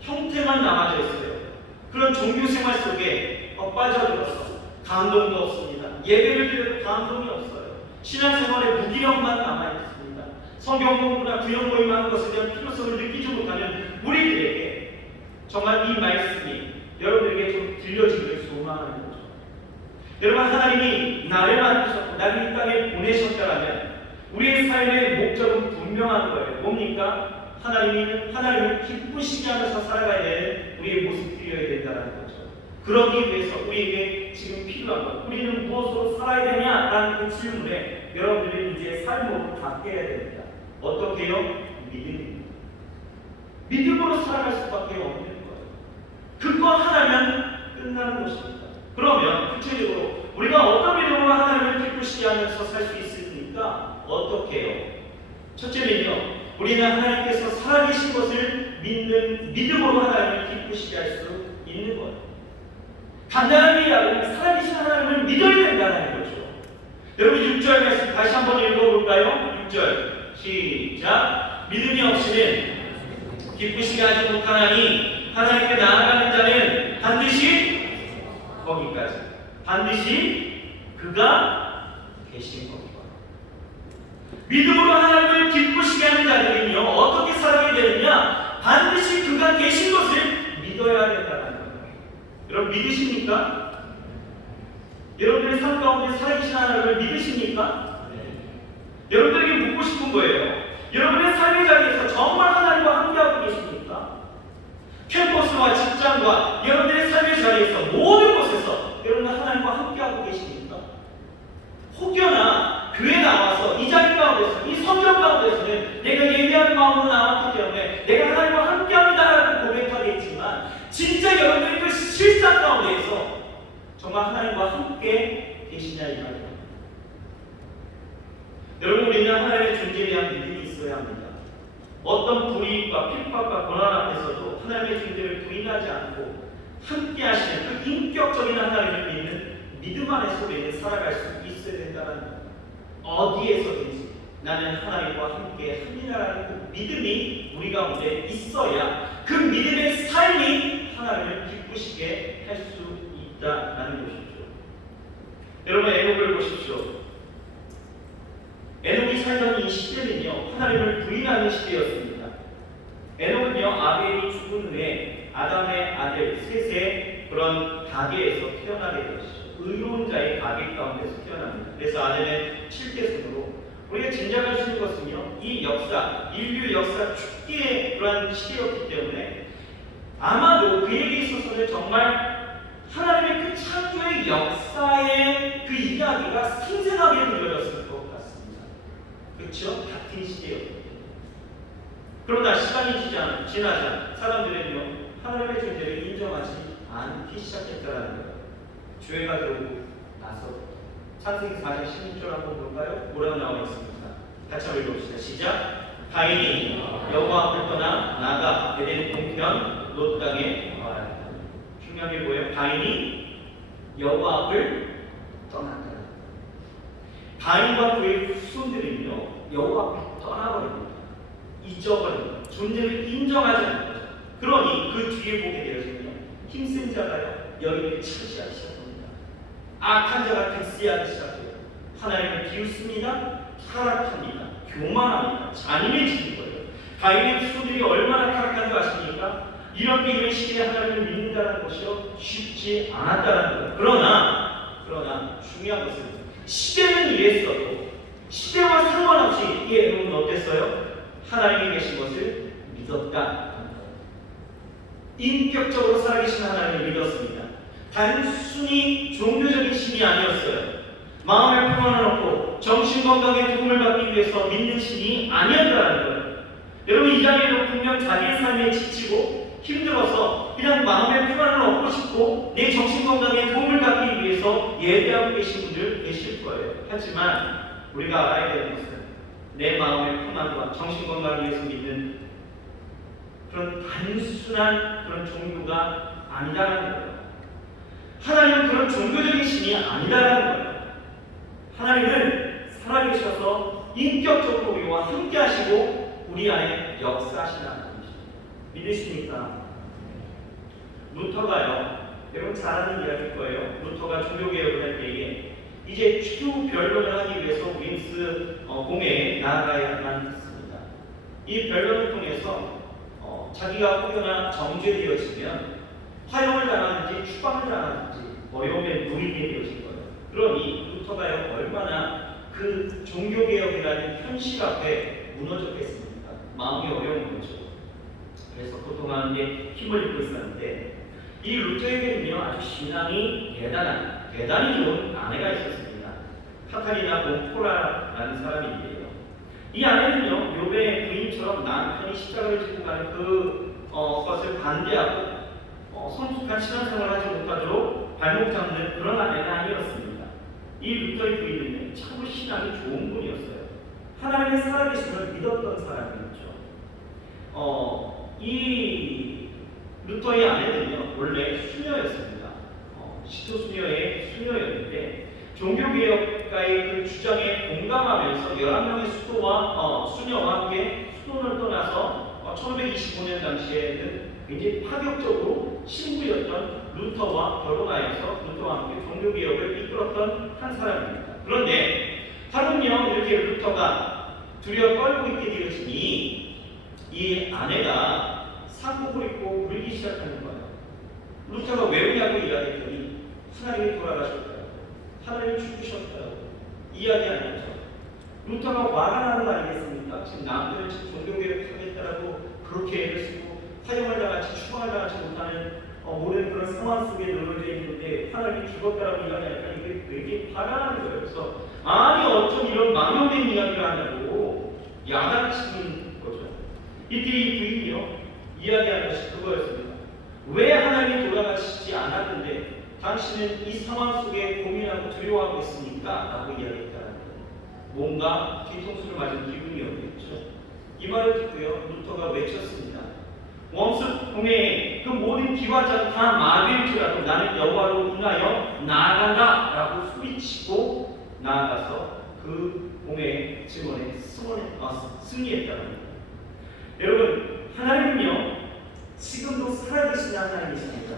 형태만 남아져 있어요. 그런 종교생활 속에 빠져들어서 감동도 없습니다. 예배를 드려도 감동이 없어요. 신앙생활에 무기력만 남아있습니다. 성경 공부나 구역 모임하는 것에 대한 필요성을 느끼지 못하는 우리들에게 정말 이 말씀이 여러분에게 좀 들려지기를 소망하는 거죠. 여러분, 하나님이 나를 만드셨고 나를 이 땅에 보내셨다면 우리의 삶의 목적은 분명한 거예요. 뭡니까? 하나님을 기쁘시게 하면서 살아가야 되는 우리의 모습들이어야 된다는 거죠. 그러기 위해서 우리에게 지금 필요한 것, 우리는 무엇으로 살아야 되냐라는 그 질문에 여러분들이 이제 삶으로 바뀌어야 됩니다. 어떻게요? 믿음입니다. 믿음으로 살아갈 수밖에 없는 거예요. 그거 하나면 끝나는 것입니다. 그러면 구체적으로 우리가 어떤 믿음으로 하나님을 기쁘시게 하면서 살 수 있습니까? 어떻게 해요? 첫째는요, 우리는 하나님께서 살아계신 것을 믿는 믿음으로 하나님을 기쁘시게 할 수 있는 거예요. 간단하게 이야기하면 살아계신 하나님을 믿어야 된다는 거죠. 여러분, 6절 말씀 다시 한번 읽어볼까요? 6절 시작. 믿음이 없이는 기쁘시게 하지 못하나니 하나님께 나아가는 자는 반드시 거기까지, 반드시 그가 계신 겁니다. 믿음으로 하나님을 기쁘시게 하는 자들은요, 어떻게 살아가게 되느냐? 반드시 그가 계신 것을 믿어야 된다는 거예요. 여러분, 믿으십니까? 여러분들의 삶 가운데 살아계신 하나님을 믿으십니까? 네. 여러분들에게 묻고 싶은 거예요. 여러분의 삶의 자리에서 정말 하나님과 함께하고 계십니까? 캠퍼스와 직장과 여러분들의 삶의 자리에서 모든 곳에서 여러분은 하나님과 함께하고 계십니까? 혹여나 교회 나와서 이 자리 가운데서, 이 성전 가운데서는 내가 예배하는 마음으로 나왔기 때문에 내가 하나님과 함께합니다라고 고백하겠지만, 진짜 여러분들의 그 실상 가운데에서 정말 하나님과 함께 계시냐 이 말이에요. 여러분, 우리는 하나님의 존재에 대한 믿음이 있어야 합니다. 어떤 불이익과 핍박과 고난 앞에서도 하나님의 존재를 부인하지 않고 함께 하시는 그 인격적인 하나님을 믿는 믿음 안에서 우리는 살아갈 수 있어야 된다는 거예요. 어디에서든지 나는 하나님과 함께 합니다라는 그 믿음이 우리 가운데 있어야 그 믿음의 삶이 하나님을 기쁘시게 할 수 있다라는 것이죠. 여러분, 에녹을 보십시오. 에녹이 살던 이 시대는요, 하나님을 부인하는 시대였습니다. 에녹은요, 아벨이 죽은 후에 아담의 아들 셋의 그런 가계에서 태어나게 되었죠. 의로운 자의 가계 가운데서 태어납니다. 그래서 아내는 7대손으로, 우리가 짐작할 수 있는 것은요, 이 역사, 인류 역사 축기의 그러한 시대였기 때문에 아마도 그에게 있어서는 정말 하나님의 그 창조의 역사의 그 이야기가 생생하게 들려졌을 것 같습니다. 그렇죠? 같은 시대였기 때문에. 그러나 시간이 지나자 사람들은요, 하나님의 존재를 인정하지 않기 시작했다는 거예요. 죄가 들어오고 나서 창세기 4장 16절 한번 볼까요? 뭐라고 나와 있습니다. 같이 한번 읽어봅시다. 시작. 가인이 여호와 앞을 떠나 나가 에덴 동편 롯 땅에 와야 한다. 중요한 중요한 게 뭐예요? 가인이 여호와 앞을 떠났다. 가인과 그의 후손들은요, 여호와 앞을 떠나버립니다. 잊어버립니다. 존재를 인정하지 않는 거죠. 그러니 그 뒤에 보게 되어지면 힘센 자가요, 여인을 차지하기 시작합니다. 악한 자가 득세하기 시작해요. 하나님을 비웃습니다. 타락합니다. 교만합니다. 잔인해지는 거예요. 가인의 후손들이 얼마나 타락한 줄 아십니까? 이런 시대에 하나님을 믿는다는 것이요, 쉽지 않았다는 거예요. 그러나 중요한 것은 시대는 이랬어도 시대와 상관없이 이 애굽은 어땠어요? 하나님이 계신 것을 믿었다. 인격적으로 살아계신 하나님을 믿었습니다. 단순히 종교적인 신이 아니었어요. 마음의 평안을 얻고 정신건강에 도움을 받기 위해서 믿는 신이 아니었다는 거예요. 여러분, 이 자리에도 분명 자기의 삶에 지치고 힘들어서 그냥 마음의 평안을 얻고 싶고 내 정신건강에 도움을 받기 위해서 예배하고 계신 분들 계실 거예요. 하지만 우리가 알아야 되는 것은 내 마음의 평안과 정신건강을 위해서 믿는 그런 단순한 그런 종교가 아니라는 거예요. 하나님은 그런 종교적인 신이 아니라는 거예요. 하나님은 살아계셔서 인격적으로 우리와 함께 하시고 우리 안에 역사하시는 하나님이십니다. 믿으십니까? 루터가요, 여러분 잘 아는 이야기일 거예요. 루터가 종교개혁을 할 때에 이제 추후 변론을 하기 위해서 윈스 공회에 나아가야만 했습니다. 이 변론을 통해서 자기가 혹여나 정죄되어지면 화형을 당하는지 추방을 당하는지 어려움에 놓이게 되어진 거예요. 그러니 루터가요, 얼마나 그 종교개혁이라는 현실 앞에 무너졌겠습니까? 마음이 어려운 거죠. 그래서 고통하는데 힘을 잃고 있었는데 이 루터에게는요, 아주 신앙이 대단히 좋은 아내가 있었습니다. 카타리나 몬포라라는 사람인데요. 이 아내는요, 욥의 부인처럼 남편이 십자가를 지고 가는 것을 반대하고 성숙한 신앙생활을 하지 못하도록 발목 잡는 그런 아내가 아니었습니다. 이 루터의 부인은 참 신앙이 좋은 분이었어요. 하나님의 살아계심을 믿었던 사람이었죠. 이 루터의 아내는요, 원래 수녀였습니다. 시토수녀의 수녀였는데 종교개혁가의 그 주장에 공감하면서 11명의 수녀와 함께 수도를 떠나서 1525년 당시에는 굉장히 파격적으로 신부였던 루터와 결혼하여서 루터와 함께 종교개혁을 이끌었던 한 사람입니다. 그런데 하루는요, 이렇게 루터가 두려워 떨고 있게 되어지니 이 아내가 상복을 입고 울기 시작하는 거예요. 루터가 왜 우냐고 이야기했더니 하나님이 돌아가셨어요. 하나님이 죽으셨어요. 이야기 아니죠. 루터가 화가 나는 거 아니겠습니까? 지금 남들은 지금 종교개혁 하겠다라고 그렇게 애를 쓰고 사형을 당하지 추방을 당하지 못하는 모든 그런 상황 속에 놓여져 있는데 하나님이 죽었다라고 이야기하니까 이게 되게 화가 나는 거예요. 그래서 아니 어쩜 이런 망령된 이야기를 하냐고 야단치는 거죠. 이때 이 부인이요, 이야기하는 것이 그거였습니다. 왜 하나님이 돌아가시지 않았는데 당신은 이 상황 속에 고민하고 두려워하고 있습니까? 라고 이야기했다는 거예요. 뭔가 뒤통수를 맞은 기분이었겠죠. 이 말을 듣고요, 루터가 외쳤습니다. 원수 공회에 그 모든 기관자는 다 마귀일지라도 나는 여호와로 인하여 나아간다 라고 소리치고 나아가서 그 공회의 증언에 승리했다는 겁니다. 여러분, 하나님은요, 지금도 살아계신 하나님이십니다.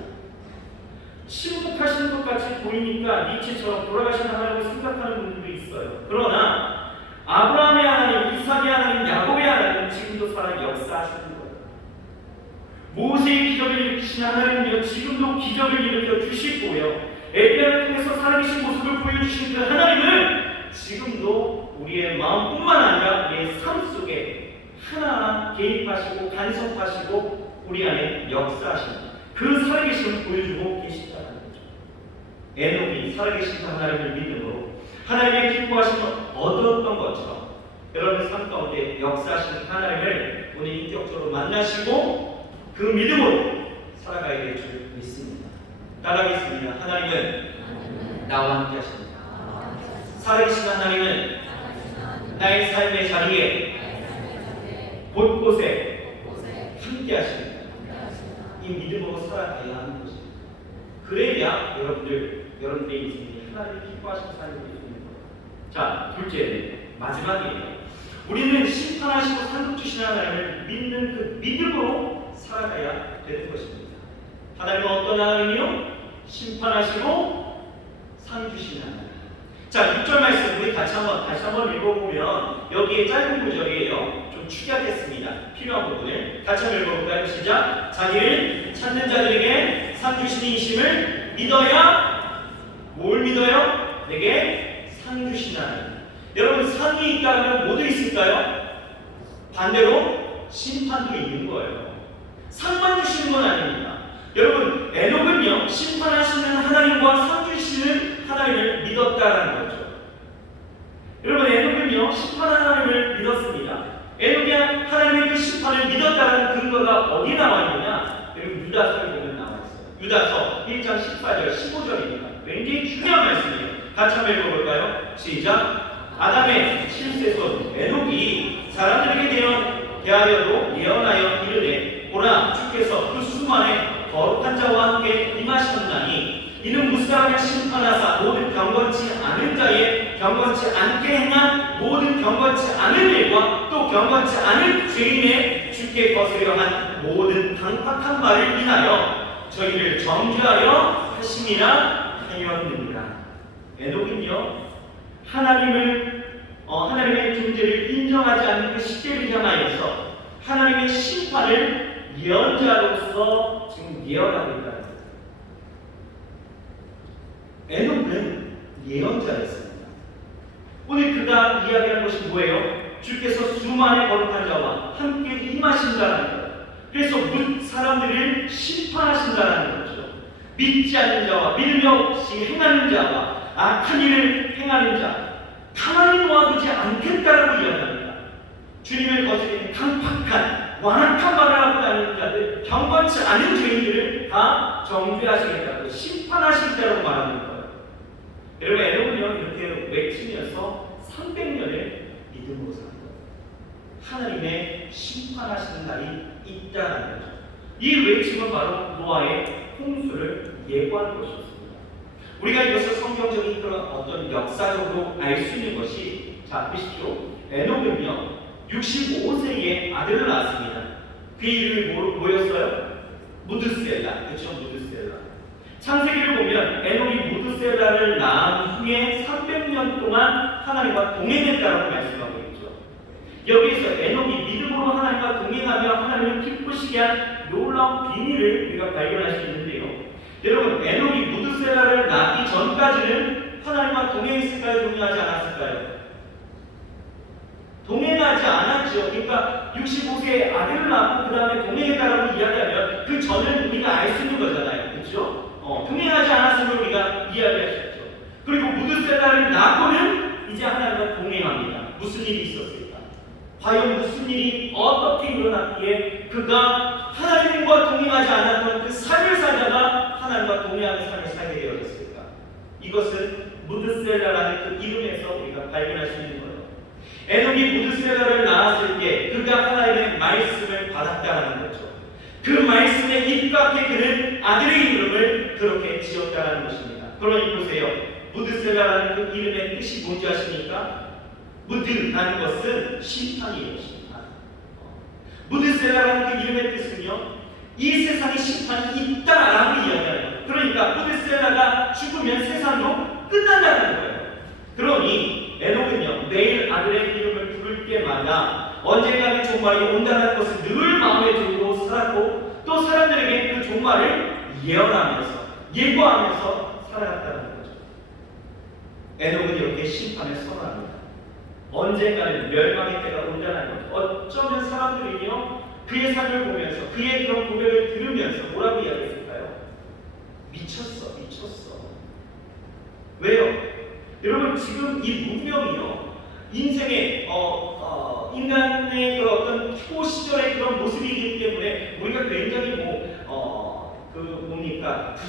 침묵하시는 것 같이 보이니까 니체처럼 돌아가신 하나님을 생각하는 분들도 있어요. 그러나 아브라함의 하나님, 이삭의 하나님, 야곱의 하나님은 지금도 살아 역사하시는 거예요. 모세의 기적을 일으키신 하나님은요, 지금도 기적을 일으켜 주시고요, 엘리야를 통해서 살아계신 모습을 보여주신 그 하나님은 지금도 우리의 마음뿐만 아니라 우리의 삶 속에 하나하나 개입하시고 간섭하시고 우리 안에 역사하시는 그 살아계심을 보여주고 계시다는 거죠. 에녹이 살아계신 하나님을 믿음으로 하나님의 기뻐하심을 얻었던 것처럼 여러분의 삶 가운데 역사하시는 하나님을 오늘 인격적으로 만나시고 그 믿음으로 살아가야 될 줄 믿습니다. 따라하겠습니다. 하나님은 나와 함께 하십니다. 살아계신 하나님은 나의 삶의 자리에 곳곳에 함께 하십니다. 이 믿음으로 살아가야 하는 것입니다. 그래야 여러분들의 인생이 하나님을 기뻐하시고 살고 있는 거예요. 자, 둘째, 마지막이에요. 우리는 심판하시고 상급 주시는 하나님을 믿는 그 믿음으로 살아가야 되는 것입니다. 하나님은 어떤 하나님이요? 심판하시고 상 주시는 하나님. 자, 6절 말씀 우리 다시 한번 읽어보면 여기에 짧은 구절이에요. 좀 축약했습니다. 필요한 부분을 같이 한번 읽어볼까요? 시작. 자기를 찾는 자들에게 상 주시는 이심을 믿어야 뭘 믿어요? 내게 상 주시는 하나님. 여러분, 상이 있다면 뭐도 있을까요? 반대로 심판도 있는 거예요. 상만 주시는 건 아닙니다. 여러분, 에녹은요 심판하시는 하나님과 상 주시는 하나님을 믿었다라는 거죠. 여러분, 에녹은요 심판하는 하나님을 믿었습니다. 에녹이 하나님의 그 심판을 믿었다는 근거가 어디 나와 있느냐? 여러분, 유다서를 보면 나와 있어요. 유다서 1장 14절 15절입니다. 굉장히 중요한 말씀이에요. 같이 한번 읽어볼까요? 시작. 아담의 7세손 에녹이 사람들에게 대하여도 예언하여 이르되 보라, 주께서 그 수만에 거룩한 자와 함께 임하셨나니 이는 무사람을 심판하사 모든 경건치 않은 자의 경건치 않게 행한 모든 경건치 않은 일과 또 경건치 않은 죄인의 주께 거스려 한 모든 강팍한 말을 인하여 저희를 정죄하여 하심이라 하였느니라. 에녹은요 하나님의 존재를 인정하지 않는 그 시대를 향하여서 하나님의 심판을 예언자로서 지금 예언하고 있다는 거예요. 에녹은 예언자였습니다. 오늘 그가 이야기하는 것이 뭐예요? 주께서 수많은 거룩한 자와 함께 임하신다는 거예요. 그래서 사람들을 심판하신다는 거죠. 믿지 않는 자와 믿음이 없이 행하는 자와 악한 일을 행하는 자, 가만히 놓아두지 않겠다라고 이야기합니다. 주님을 거스리는 강팍한 완악한 말을 하고 다니는 자들, 경건치 않은 죄인들을 다 정죄하시겠다고 심판하시겠다고 말하는 거예요. 여러분, 에녹은요 이렇게 외치면서 300년을 믿음으로 산 거예요. 하나님의 심판하시는 날이 있다는 거죠. 이 외침은 바로 노아의 홍수를 예고하는 것이었습니다. 우리가 이것을 성경적인 그런 어떤 역사적으로 알 수 있는 것이, 자 보십시오. 에녹은요 65세에 아들을 낳았습니다. 그 이름이 뭐였어요? 무드셀라. 그렇죠? 무드셀라. 창세기를 보면 에녹이 무드셀라를 낳은 후에 300년 동안 하나님과 동행했다라고 말씀하고 있죠. 여기에서 에녹이 믿음으로 하나님과 동행하며 하나님을 기쁘시게 한 놀라운 비밀을 우리가 발견할 수 있는데요. 여러분, 에녹이 무드셀라를 낳기 전까지는 하나님과 동행했을까요? 동행하지 않았을까요? 동행하지 않았죠. 그러니까 65세에 아들을 낳고 그 다음에 동행했다라고 이야기하면 그 전을 우리가 알 수 있는 거잖아요. 그렇죠? 동행하지 않았으면 우리가 이야기할 수 있죠. 그리고 무드셀라를 낳고는 이제 하나님과 동행합니다. 무슨 일이 있었을까? 과연 무슨 일이 어떻게 일어났기에 그가 하나님과 동행하지 않았던 그 삶을 살다가 하나님과 동행하는 삶을 살게 되어졌을까? 이것은 무드셀라라는 그 이름에서 우리가 발견할 수 있는 거예요. 에녹이 무드셀라를 낳았을 때 그가 하나님의 말씀을 받았다는 거죠. 그 말씀에 입각해 그는 아들의 이름을 그렇게 지었다는 것입니다. 그러니 보세요. 무드셀라라는 그 이름의 뜻이 뭔지 아십니까? 무드라는 것은 심판이에요. 심판. 무드셀라라는 그 이름의 뜻은요, 이 세상에 심판이 있다라고 이야기해요. 그러니까 무드셀라가 죽으면 세상도 끝난다는 거예요. 그러니 에녹은요 매일 아들의 이름을 부를 때마다 언젠가는 종말이 온다는 것을 늘 마음에 두고 살았고, 또 사람들에게 그 종말을 예언하면서 예고하면서 살아갔다는 거죠. 에녹은 이렇게 심판을 선언합니다. 언젠가는 멸망의 때가 온다는 것. 어쩌면 사람들이요 그의 삶을 보면서 그의 그런 고백을 들으면서 뭐라고 이야기했을까요? 미쳤어. 왜요? 여러분, 지금 이 문명이요 인생의 인간의 그 어떤 초 시절의 그런 모습이기 때문에 우리가 굉장히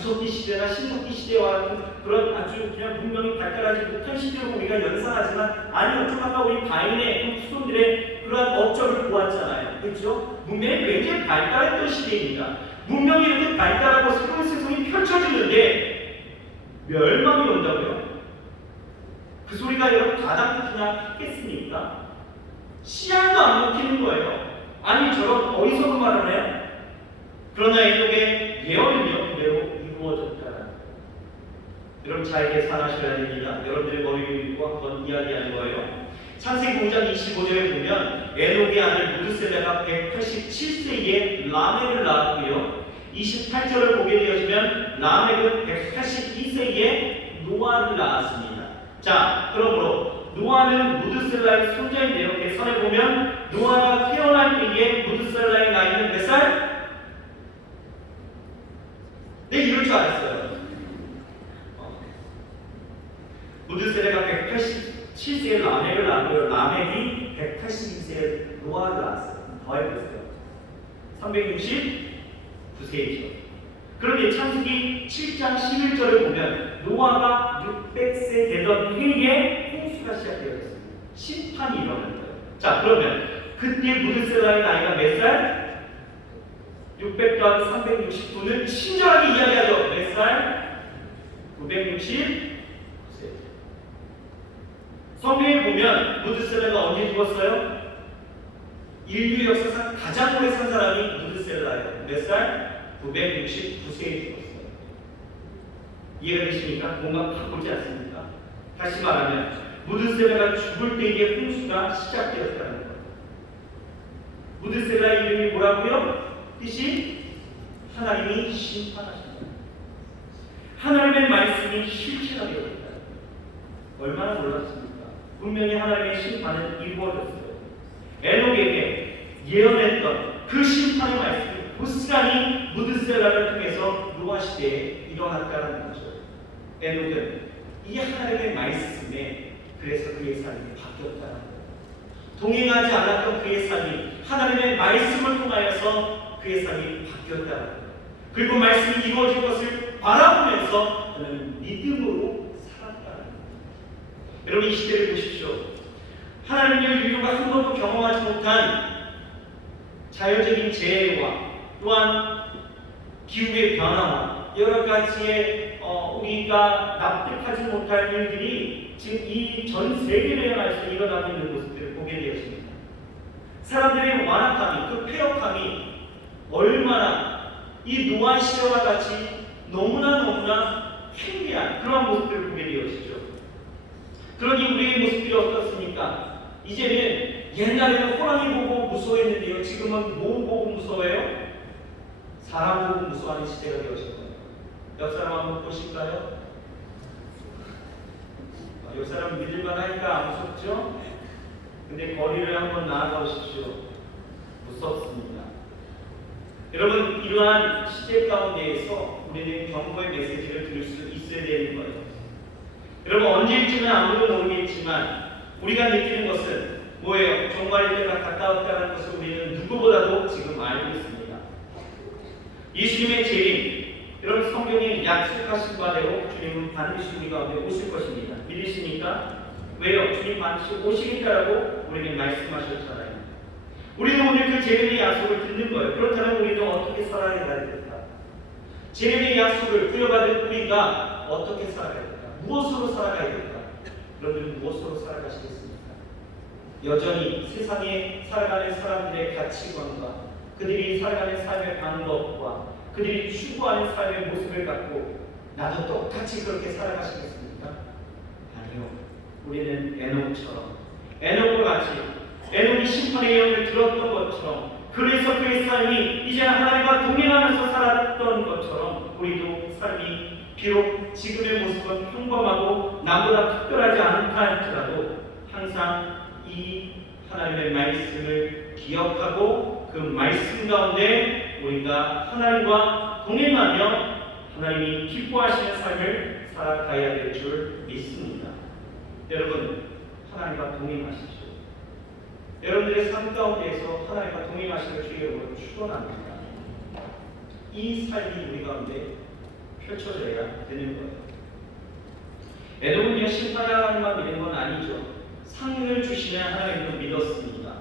구석기 시대나 신석기 시대와 같은 그런 아주 그냥 문명이 발달하지 못한 시대로 우리가 연상하지만, 아니요, 좀 아까 우리 가인의 후손들의 그러한 업적을 보았잖아요. 그렇죠? 문명이 굉장히 발달했던 시대입니다. 문명이 이렇게 발달하고 새로운 세상이 펼쳐지는데 멸망이 온다고요? 그 소리가 여러분 가닥도 그냥 했겠습니까? 씨알도 안 먹히는 거예요. 아니 저런 어리석은 말을 해요? 그러나 에녹의 예언은요 그대로 이루어졌다는 거예요. 여러분 잘 계산하셔야 됩니다. 여러분들의 머리를 읽고 한번 이야기하는 거예요. 창세기 5장 25절에 보면 에녹의 아들 무드셀라가 187세에 라멕을 낳았고요. 28절을 보게 되어지면 라멕은 182세에 노아를 낳았습니다. 자, 그러므로 노아는 무드셀라의 손자인데요. 계산해 보면 노아가 태어날 때에 무드셀라의 나이는 몇 살? 네, 이럴 줄 알았어요. 무드셀라가 187세에 라멕을 낳고요. 라멕이 182세에 노아를 낳았어요. 더해보세요. 369세이죠. 그런데 창세기 7장 11절을 보면 노아가 600세 되던 해에 홍수가 시작되었습니다. 심판이 일어난 거예요. 자, 그러면 그때 무드셀라의 나이가 몇 살? 600 더하기 369는 친절하게 이야기하죠. 몇 살? 960. 성경에 보면 무드셀라가 언제 죽었어요? 인류 역사상 가장 오래 산 사람이 무드셀라예요. 몇 살? 969세에 죽었어요. 이해가 되십니까? 뭔가 바꾸지 않습니까? 다시 말하면 무드셀라가 죽을 때에 홍수가 시작되었다는 거예요. 무드셀라 이름이 뭐라고요? 뜻이 하나님이 심판하신다. 하나님의 말씀이 실체가 되었다. 얼마나 놀랍습니까? 분명히 하나님의 심판은 이루어졌어요. 에녹에게 예언했던 그 심판의 말씀이 고스란히 무드셀라를 통해서 노아 시대에 일어났다는 거죠. 에녹은 이 하나님의 말씀에 그래서 그의 삶이 바뀌었다는 거예요. 동행하지 않았던 그의 삶이 하나님의 말씀을 통하여서 그의 삶이 바뀌었다는 거예요. 그리고 말씀이 이루어질 것을 바라보면서 그는 믿음으로 살았다는 거예요. 여러분 이 시대를 보십시오. 하나님의 인류가 한 번도 경험하지 못한 자연적인 재해와 또한 기후의 변화와 여러 가지의 우리가 납득하지 못할 일들이 지금 이 전 세계를 향해서 일어나고 있는 모습들을 보게 되었습니다. 사람들의 완악함이, 그 폐역함이 얼마나 이 노아 시대와 같이 너무나 행리한 그런 모습들을 보게 되었죠. 그러니 우리의 모습들이 어떻습니까? 이제는 옛날에는 호랑이 보고 무서워했는데요. 지금은 뭐 보고 무서워해요? 사람 보고 무서워하는 시대가 되어진 거예요. 옆 사람 한번 보실까요? 옆 사람 믿을만 하니까 안 무섭죠? 근데 거리를 한번 나아가 보십시오. 무섭습니다. 여러분 이러한 시대 가운데에서 우리는 경고의 메시지를 들을 수 있어야 되는 거예요. 여러분 언제일지는 아무도 모르겠지만 우리가 느끼는 것은 뭐예요? 종말의 때가 가까웠다는 것을 우리는 누구보다도 지금 알고 있습니다. 예수님의 재림, 여러분 성경에 약속하신 바대로 주님은 반드시 우리 가운데 오실 것입니다. 믿으십니까? 왜요? 주님 반드시 오시겠다라고 우리에게 말씀하셨잖아요. 우리는 오늘 그 재림의 약속을 듣는 거예요. 그렇다면 우리는 어떻게 살아야 될까? 재림의 약속을 부여받은 우리가 어떻게 살아야 될까? 무엇으로 살아가야 될까? 여러분들은 무엇으로 살아가시겠습니까? 여전히 세상에 살아가는 사람들의 가치관과 그들이 살아가는 삶의 방법과 그들이 추구하는 삶의 모습을 갖고 나도 똑같이 그렇게 살아가시겠습니까? 아니요. 우리는 에녹과 같이 에녹이 심판의 예언을 들었던 것처럼 그래서 그의 삶이 이제 하나님과 동행하면서 살았던 것처럼 우리도 삶이 비록 지금의 모습은 평범하고 나보다 특별하지 않다 할지라도 항상 이 하나님의 말씀을 기억하고 그 말씀 가운데 우리가 하나님과 동행하며 하나님이 기뻐하시는 삶을 살아가야 될 줄 믿습니다. 여러분 하나님과 동행하십시오. 여러분들의 삶 가운데에서 하나님과 동행하시는 주님으로 축원합니다. 이 삶이 우리 가운데 펼쳐져야 되는 거예요. 에녹은요 심판하나님만 믿는 건 아니죠. 상을 주시는 하나님을 믿었습니다.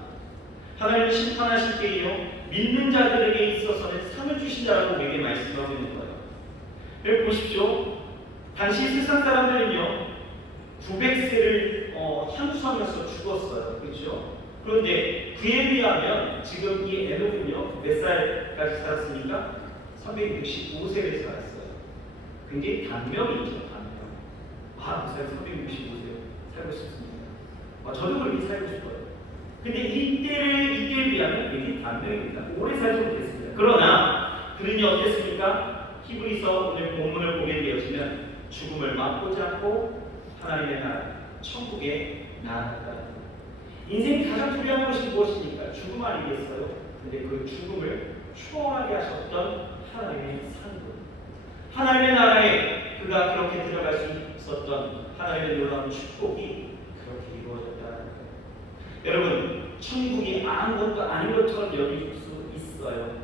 하나님 심판하실 때에요 믿는 자들에게 있어서는 상을 주신다라고 우리에게 말씀하고 있는 거예요. 여기 보십시오. 당시 세상 사람들은요 900세를 향수하면서 죽었어요. 그렇죠? 그런데 그에 비하면 지금 이 에녹은요 몇 살까지 살았습니까? 365세를 살았어요. 굉장히 단명이죠. 단명. 그 사람 365세 살고 싶습니다. 저도 그렇게 살고 싶어요. 근데 이때에 비하면 굉장히 단명입니다. 오래 살지 못했습니다. 그러나 그는요 어땠습니까? 히브리서 오늘 본문을 보게 되어지면 죽음을 맛보지 않고 하나님의 나라 천국에 나아갔다. 인생이 가장 두려운 것이 무엇입니까? 죽음 아니겠어요? 근데 그 죽음을 추월하게 하셨던 하나님의 상급, 하나님의 나라에 그가 그렇게 들어갈 수 있었던 하나님의 놀라운 축복이 그렇게 이루어졌다는 거예요. 여러분, 천국이 아무것도 아닌 것처럼 여길 수 있어요.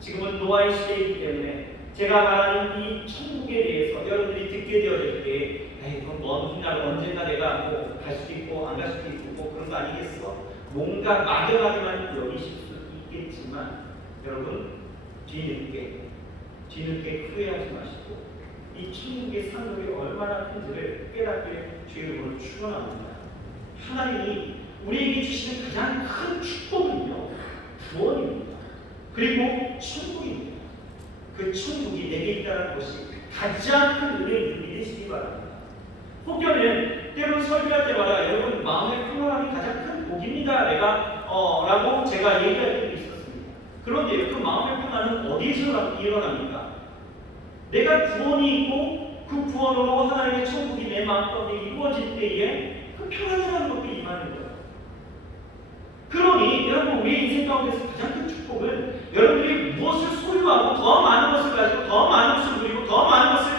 지금은 노아의 시대이기 때문에 제가 말하는 이 천국에 대해서 여러분들이 듣게 되어질 때 그건 먼 훗날 언젠가 내가 갈 수도 있고 안 갈 수도 있고 그런 거 아니겠어? 뭔가 막연하게만 여기실 수 있겠지만 여러분 뒤늦게 후회하지 마시고 이 천국의 상급이 얼마나 큰지를 깨닫게 주의 이름으로 축원합니다. 하나님이 우리에게 주시는 가장 큰 축복은요 구원입니다. 그리고 천국입니다. 그 천국이 내게 있다는 것이 가장 큰 은혜를 믿으시기 바랍니다. 혹여는 때론 설교할 때마다 여러분 마음의 평안함이 가장 큰 복입니다. 라고 제가 얘기할 때도 있었습니다. 그런데 그 마음의 평안은 어디서 일어납니까? 내가 구원이 있고 그 구원으로 하나님의 천국이 내 마음 가운데 이루어질 때에 그 평안이라는 것도 임하는 거예요. 그러니 여러분 우리의 인생 가운데서 가장 큰 축복은 여러분들이 무엇을 소유하고 더 많은 것을 가지고 더 많은 것을 누리고 더 많은 것을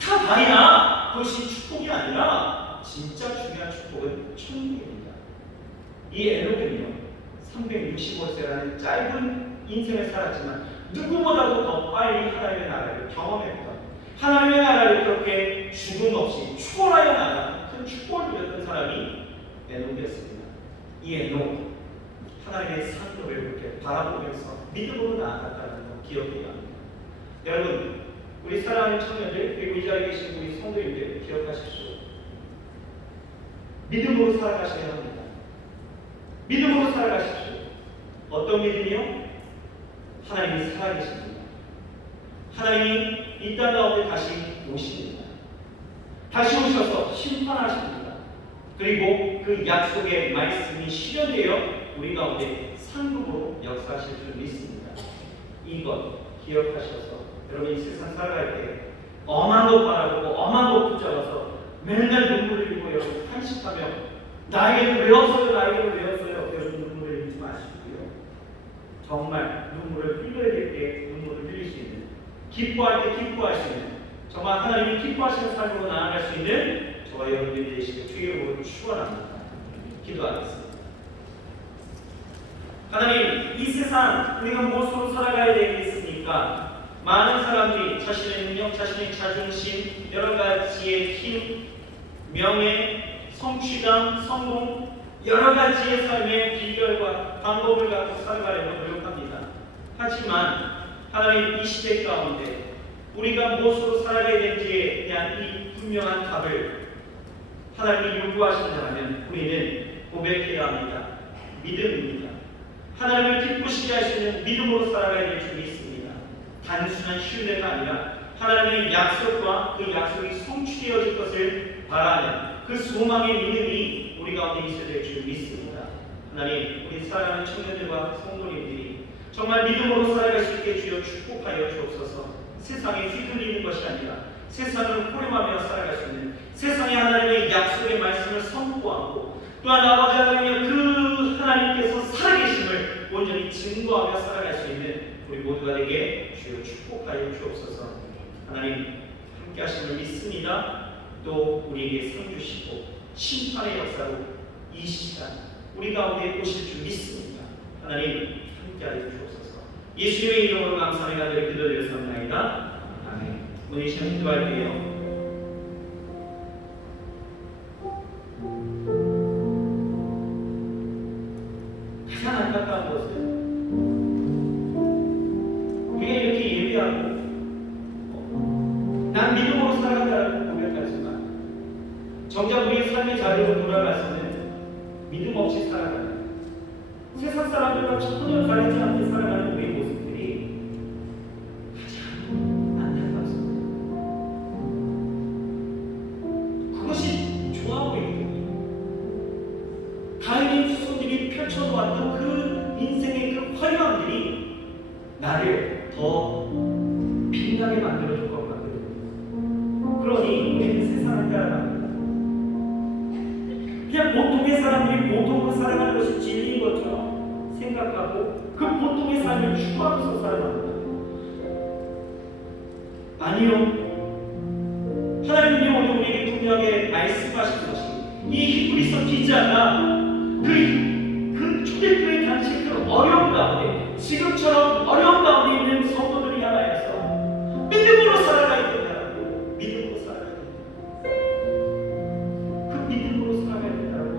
다 봐야 그것이 축복이 아니라 진짜 중요한 축복은 천국입니다. 이 에녹은요 365세라는 짧은 인생을 살았지만 누구보다도 더 빨리 하나님의 나라를 경험했던 하나님의 나라를 그렇게 죽음 없이 초월하여 나가는 큰 축복을 누렸던 사람이 에녹이었습니다. 이 에녹 하나님의 상급을 그렇게 바라보면서 믿음으로 나아갔다는 거 기억해야 합니다. 여러분 우리 사랑하는 청년들 그리고 이 자리에 계신 우리 성도님들 기억하십시오. 믿음으로 살아가셔야 합니다. 믿음으로 살아가십시오. 어떤 믿음이요? 하나님이 살아계십니다. 하나님이 이 땅 가운데 다시 오십니다. 다시 오셔서 심판하십니다. 그리고 그 약속의 말씀이 실현되어 우리 가운데 상급으로 역사하실 줄 믿습니다. 이것 기억하셔서 여러분 이 세상 살아갈 때 엄한 것 바라보고 엄한 것 붙잡아서 맨날 눈물을 흘리고 여러분 탄식하며 나에게는 왜 없어요? 나에게는 왜 없어요? 여러분 눈물을 흘리지 마시고요. 정말 눈물을 흘려야 될 때 눈물을 흘릴 수 있는 기뻐할 때 기뻐할 수 있는 정말 하나님이 기뻐하시는 삶으로 나아갈 수 있는 저와 여러분들이 되시길 주의 이름으로 축원합니다. 기도하겠습니다. 하나님, 이 세상 우리가 무엇으로 살아가야 되겠습니까? 많은 사람들이 자신의 능력, 자신의 자존심, 여러 가지의 힘, 명예, 성취감, 성공, 여러 가지의 삶의 비결과 방법을 갖고 살아가려고 노력합니다. 하지만 하나님 이 시대 가운데 우리가 무엇으로 살아가야 되는지에 대한 이 분명한 답을 하나님이 요구하신다면 우리는 고백해야 합니다. 믿음입니다. 하나님을 기쁘시게 할 수 있는 믿음으로 살아가야 될 줄 믿습니다. 단순한 신뢰가 아니라 하나님의 약속과 그 약속이 성취되어질 것을 바라는 그 소망의 믿음이 우리 가운데 있어야 될 줄 믿습니다. 하나님, 우리 사랑하는 청년들과 성도님들이 정말 믿음으로 살아갈 수 있게 주여 축복하여 주옵소서. 세상에 휘둘리는 것이 아니라 세상을 호렴하며 살아갈 수 있는 세상의 하나님의 약속의 말씀을 선포하고 또한 아버지 하나님 그 하나님께서 살아계심을 온전히 증거하며 살아갈 수 있는 우리 모두가 되게 주여 축복하여 주옵소서. 하나님 함께 하심을 믿습니다. 또 우리에게 상 주시고 심판의 역사로 이 시간 우리 가운데 오실 줄 믿습니다. 하나님 함께하여 주옵소서. 예수님의 이름으로 감사하며 간절히 기도드렸습니다. 아멘. 오늘 이 시간 기도할게요. 가장 안타까운 것은 정작 우리 삶의 자리로 돌아가서는 믿음 없이 살아가는 세상 사람들과 전혀 다르지 않게 살아가는 우리 모습들이 가장 안타깝습니다. 그것이 좋아 보이거든요. 가인의 후손들이 펼쳐놓았던 그 인생의 그 화려함들이 나를 더 빛나게 만들어줄 것 같거든요. 그러니 우리는 세상을 따라갑니다. 그냥 보통의 사람들이 보통으로 살아가는 것이 진리인 것처럼 생각하고 그 보통의 삶을 추구하면서 살아갑니다. 아니요. 하나님이 오늘 우리에게 분명하게 말씀하신 것이 이 히브리서 기자가 그 초대교회 당시 그 어려운 가운데 지금처럼 어려운 가운데 있는 성도들이 향하여서 믿음으로 살아가야 된다고 믿음으로 살아가야 된다. 그 믿음으로 살아가야 된다고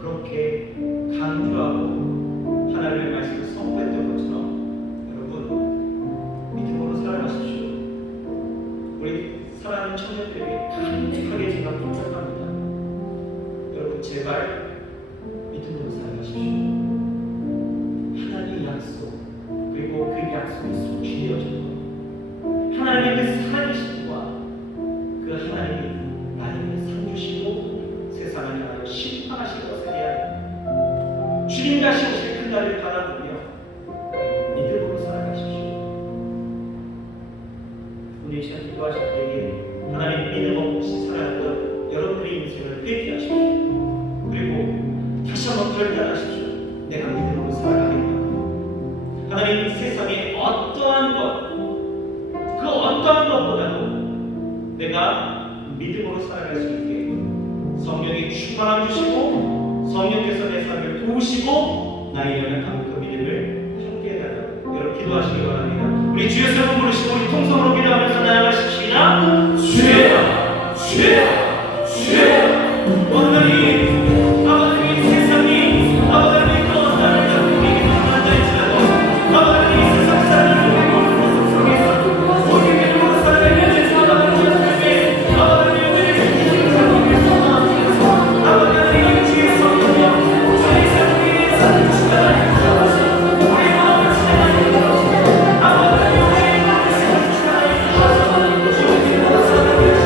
그렇게 강조하고 하나님의 말씀을 선포했던 것처럼 여러분 믿음으로 살아가십시오. 우리 사랑하는 청년들이 간직하게 제가 부탁합니다. 여러분 제발 믿음으로 살아가십시오. 하나님의 약속 그리고 그 약속이 성취되어질 것 하나님의 그 살아계심과 그 하나님이 나에게 상 주시고 세상을 향하여 심판하실 것에 대한 주님 다시 오실 그날을 바라보며 믿음으로 살아가십시오. 오늘 이 시간 기도하실 때에 하나님 믿음 없이 살아왔던 여러분들의 인생을 회개하십시오. 그리고 다시 한번 결단하십시오. 내가 믿음으로 살아가겠다. 하나님 세상의 어떠한 것, 그 어떠한 것보다도 내가 믿음으로 살아갈 수 있게 성령의 충만함 주시고 성령께서 내 삶을 도우시고 나의 연약한 그 믿음을 함께 해달라고 여러분 기도하시기 바랍니다. 우리 주 예수 이름 부르시고 우리 통성으로 기도하면서 나아가십시다. 주여 주여 주여 오늘이 아버지 세상이 아버지 또 나를 잡고 이기는 한다 할지라도 아버지 세상 사람을 모르는 속에서 오직 믿음으로 살아가는 예수 아버지 하나님의 아버지 우리를 인생을 살아가면서 아버지 하나님 주의 성령이여 저희 삶에 살아주시다 우리 마음을 지나가는 아버지 우리의 마음을 지나가는 주의 믿음으로 살아가는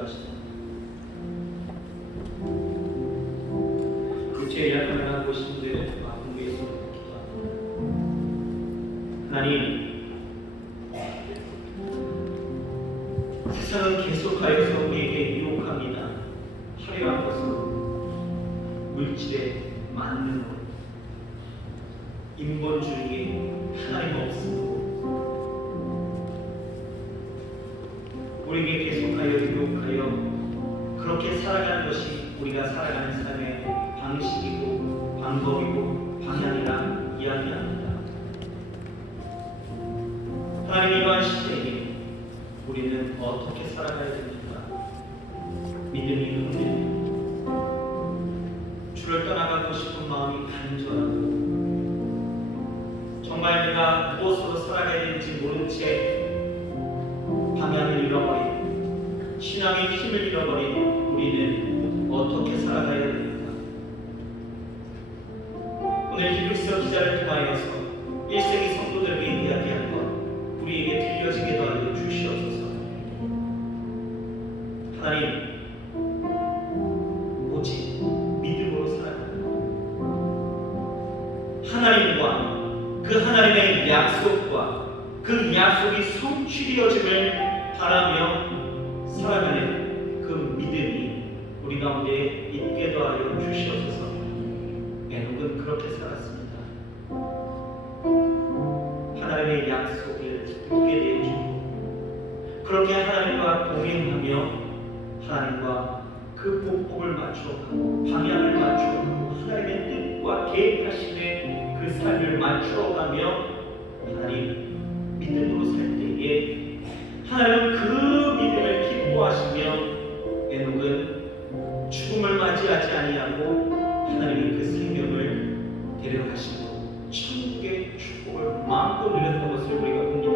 기도하시다. 육체의 약함을 하고 계신 분들은 아픈 위해서 기도합니다. 하나님, 세상은 계속하여서 우리에게 유혹합니다. 화려한 것으로, 물질에 맞는 것, 인본주의에 하나님 없음으로 우리에게 계속하여 유혹하여 그렇게 살아가는 것이 우리가 살아가는 삶의 방식이고 방법이고 방향이라 이야기합니다. 하나님, 이러한 시대에 우리는 어떻게 살아가야 됩니까? 믿음이 흔들리고 주를 떠나가고 싶은 마음이 간절하고 정말 내가 무엇으로 살아가야 되는지 모른 채 방향을 잃어버린, 신앙의 힘을 잃어버린 우리는 어떻게 살아가야 됩니까? 오늘 히브리서 기자를 통하여서 1세기 성도들에게 이야기한 것 우리에게 들려지게도 하여 주시옵소서. 하나님, 오직 믿음으로 살아가는 하나님과 그 하나님의 약속과 그 약속이 성취되어짐을 바라며 살아가는 그 믿음이 우리 가운데 있게도 하여 주시옵소서. 에녹은 그렇게 살았습니다. 하나님의 약속을 붙게 되어주고 그렇게 하나님과 동행하며 하나님과 그 복복을 맞추어가고 방향을 맞추어가고 하나님의 뜻과 계획하심에 그 삶을 맞추어가며 하나님 믿음으로 살 때에 하나님은 그 믿음을 기뻐하시며 에녹은 죽음을 맞이하지 아니하고 하나님이 그 생명을 데려가시고 천국의 축복을 마음껏 누렸던 것을 우리가 봅니다.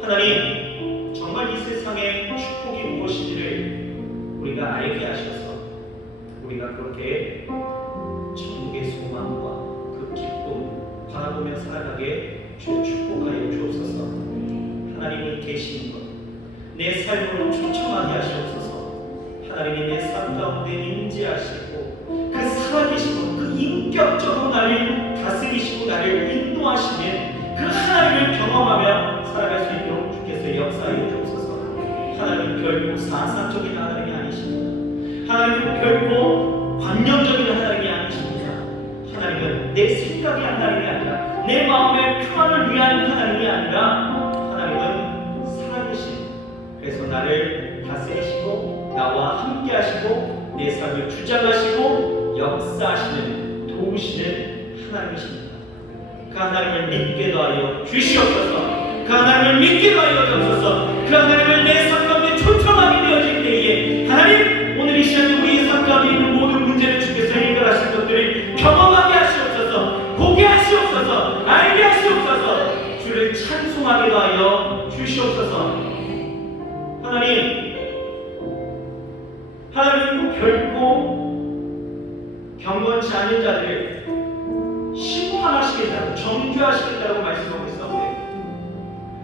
하나님, 정말 이 세상의 축복이 무엇인지를 우리가 알게 하셔서 우리가 그렇게 천국의 소망과 그 기쁨 바라보며 살아가게 주 축복하여 주옵소서. 하나님이 계시는 것 내 삶으로 초청하게 하시옵소서. 하나님이 내 삶 가운데 임재하시고 그 살아계시고 그 인격적으로 나를 다스리시고 나를 인도하시는 그 하나님을 경험하며 살아갈 수 있도록 주께서 역사하여 주옵소서. 하나님은 결코 사상적인 하나님이 아니십니다. 하나님은 결코 관념적인 하나님이 아니십니다. 하나님은 내 생각의 하나님이 아니라 내 마음의 평안을 위한 하나님이 아니라 하나님은 살아계신, 그래서 나를 다스리시고 나와 함께 하시고 내 삶을 주장하시고 역사하시는, 도우시는 하나님이십니다. 그 하나님을 믿게 하여 주시옵소서. 그 하나님을 믿게 하여 주옵소서. 그 하나님을 내 삶 가운데 초청하게 되어질 때에 하나님, 오늘 이 시간 우리의 삶 가운데 있는 모든 문제를 주께서 해결하실 것들을 경험하게 하시옵소서. 보게 하시옵소서. 알게 하시옵소서. 주를 찬송하게 하여 주시옵소서. 하나님 결코 경건치 않은 자들을 심판하시겠다고, 정죄하시겠다고 말씀하고 있었는데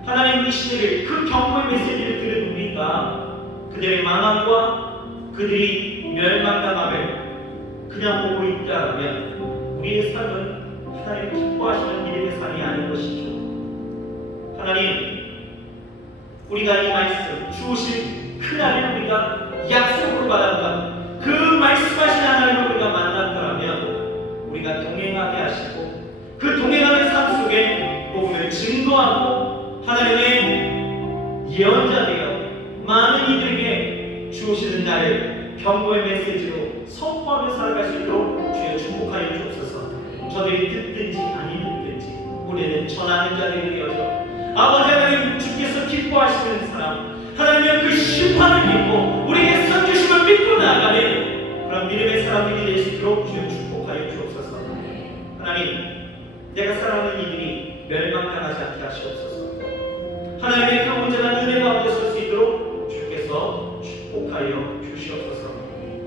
하나님 이 시대를, 그 경고의 메시지를 들은 우리가 그들의 망함과 그들이 멸망당함을 그냥 보고 있다면 우리의 삶은 하나님 기뻐하시는 믿음의 삶이 아닌 것이죠. 하나님, 우리가 이 말씀 주오실 그날을 우리가 약속으로 받았다. 그 말씀하신 하나님을 우리가 만났더라면 우리가 동행하게 하시고 그 동행하는 삶 속에 복음을 증거하고 하나님의 예언자 되어 많은 이들에게 주오시는 날을 경고의 메시지로 선포하며 살아갈 수 있도록 주여 축복하여 주옵소서. 저들이 듣든지 아니 듣든지 우리는 전하는 자들이 되어서 아버지 하나님, 주께서 기뻐하시는 사람, 하나님의 그 심판을 믿고 우리의 선주심을 믿고 나아가는 그런 믿음의 사람들이 될 수 있도록 주여 축복하여 주옵소서. 하나님, 내가 사랑하는 이들이 멸망당하지 않게 하시옵소서. 하나님의 그 온전한 은혜 가운데 설 수 있도록 주께서 축복하여 주시옵소서.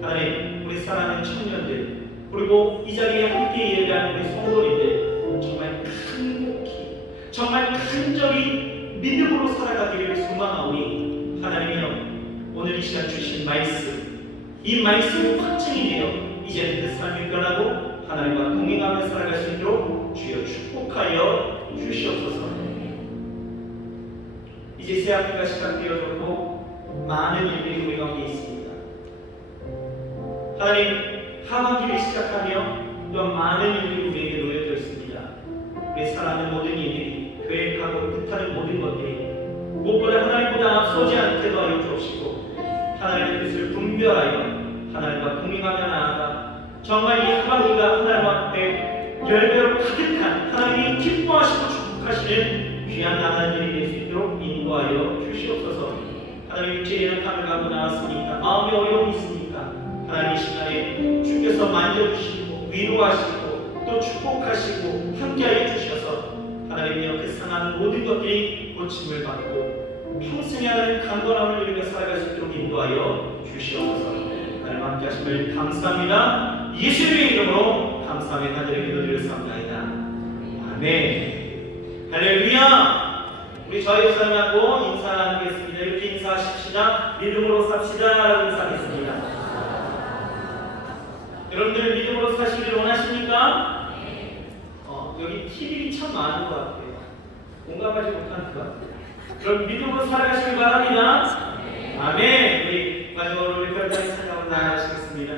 하나님, 우리 사랑하는 청년들 그리고 이 자리에 함께 예배하는 우리 성도님들 정말 간곡히, 정말 간절히 믿음으로 살아가기를 소망하오니 하나님이여, 오늘 이 시간 주신 말씀, 이 말씀이 확증이 되어 이제는 그 삶이 변하고 하나님과 동행하며 살아갈 수 있도록 주여 축복하여 주시옵소서. 이제 새 학기가 시작되어졌고 많은 일들이 우리 가운데 있습니다. 하나님, 하반기를 시작하며 또한 많은 일들이 우리에게 놓여져 있습니다. 우리 사랑하는 모든 일들이, 계획하고 뜻하는 모든 것들이 무엇보다 하나님보다 앞서지 않게 하여 주옵시고 하나님의 뜻을 분별하여 하나님과 동행하며 나아가 정말 이 하반기가 하나님 앞에 열매로 가득한 하나님이 기뻐하시고 축복하시는 귀한 하나님들이 될 수 있도록 인도하여 주시옵소서. 하나님 육체의 약함을 갖고 나왔으니까 마음에 어려움이 있으니까 하나님 이 시간에 주께서 만져주시고 위로하시고 또 축복하시고 함께하여 주셔서 하나님이여 그 상한 모든 것들이 고침을 받고 평생에 하나님 강건함을 누리며 살아갈 수 있도록 인도하여 주시옵소서. 하나님 함께 하심을 감사합니다. 예수님의 이름으로 감사하며 간절히 기도드렸사옵나이다. 아멘. 할렐루야. 우리 저희 사랑하고 인사 나누겠습니다. 이렇게 인사하십시다. 믿음으로 삽시다. 인사하겠습니다. 여러분들 믿음으로 사시기를 원하십니까? 여기 팁이 참 많은 것 같아요. 공감하지 못하는 것 같아요. 그럼 믿음으로 살아가시길 바랍니다. 아멘. 우리 마지막으로 우리 별다른 찬양으로 나아가시겠습니다.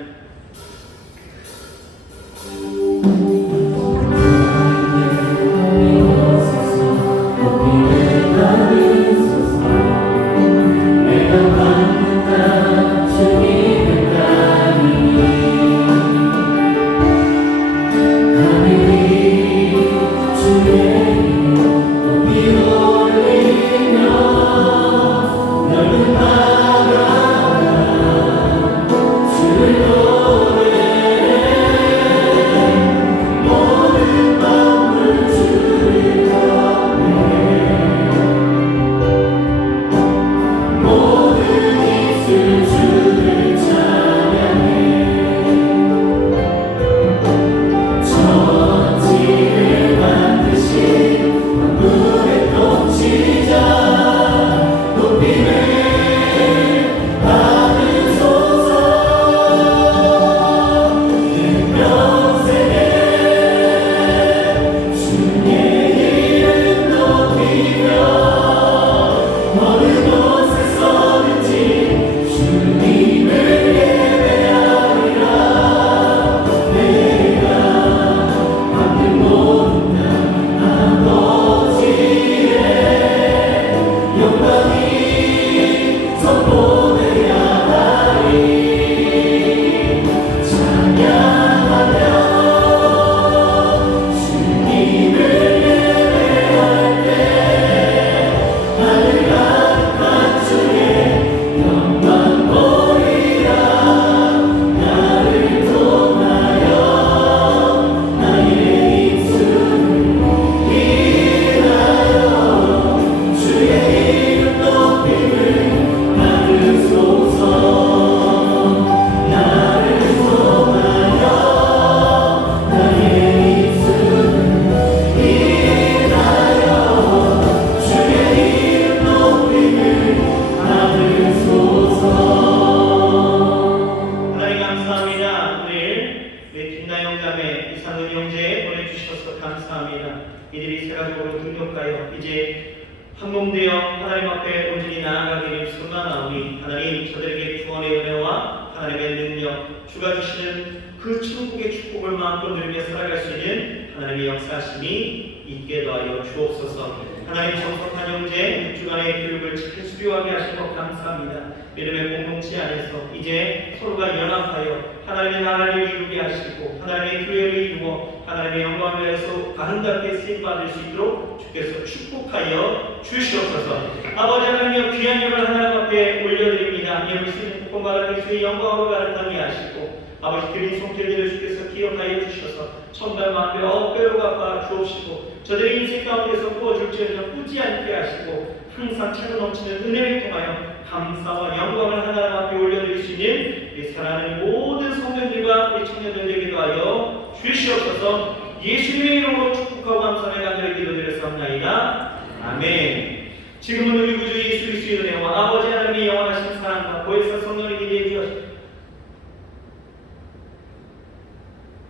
주가 주시는 그 천국의 축복을 마음껏 누리며 살아갈 수 있는 하나님의 역사심이 있게 하여 주옵소서. 하나님 정석한 형제 주간의 교육을 잘 수료하게 하신 것 감사합니다. 믿음의 공동체 안에서 이제 서로가 연합하여 하나님의 나라를 이루게 하시고 하나님의 교회를 이루어 하나님의 영광을 위해서 아름답게 쓰임받을 수 있도록 주께서 축복하여 주시옵소서. 아버지 하나님의 귀한 예물 하나님 앞에 올려드립니다. 예물 쓰는 복음받은 예수의 영광으로 아름답게 하시고 아버지 드린 손길들을 주께서 기억하여 주셔서 천달 만배 억배로 갚아 주옵시고 저들의 인생 가운데서 부어줄지언정 꾸지 않게 하시고 항상 차고 넘치는 은혜를 통하여 감사와 영광을 하나님 앞에 올려드릴 수 있는 우리 사랑하는 모든 성도들과 우리 청년들에게도 하여 주시옵소서. 예수님의 이름으로 축복하고 감사하며 간절히 기도드렸사옵나이다. 아멘. 지금은 우리 구주 예수 그리스도의 은혜와 아버지 하나님의 영원하신 사랑과 보혜사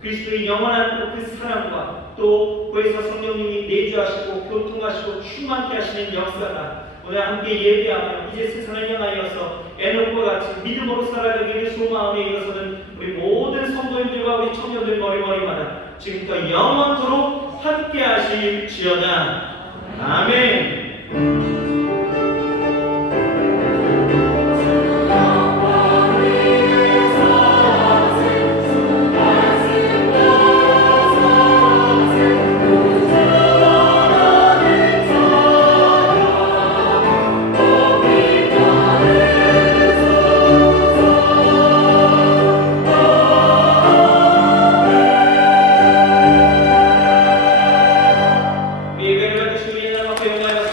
그리스도의 영원한 그 사랑과 또 거기서 성령님이 내주하시고 교통하시고 충만케 하시는 역사가 오늘 함께 예배하며 이제 세상을 향하여서 에녹과 같이 믿음으로 살아가기를 소망하며 일어서는 우리 모든 성도님들과 우리 청년들 머리머리마다 지금부터 영원토록 함께 하실지어다. 아멘. 예배를 받으시고 예배를 받고 영광을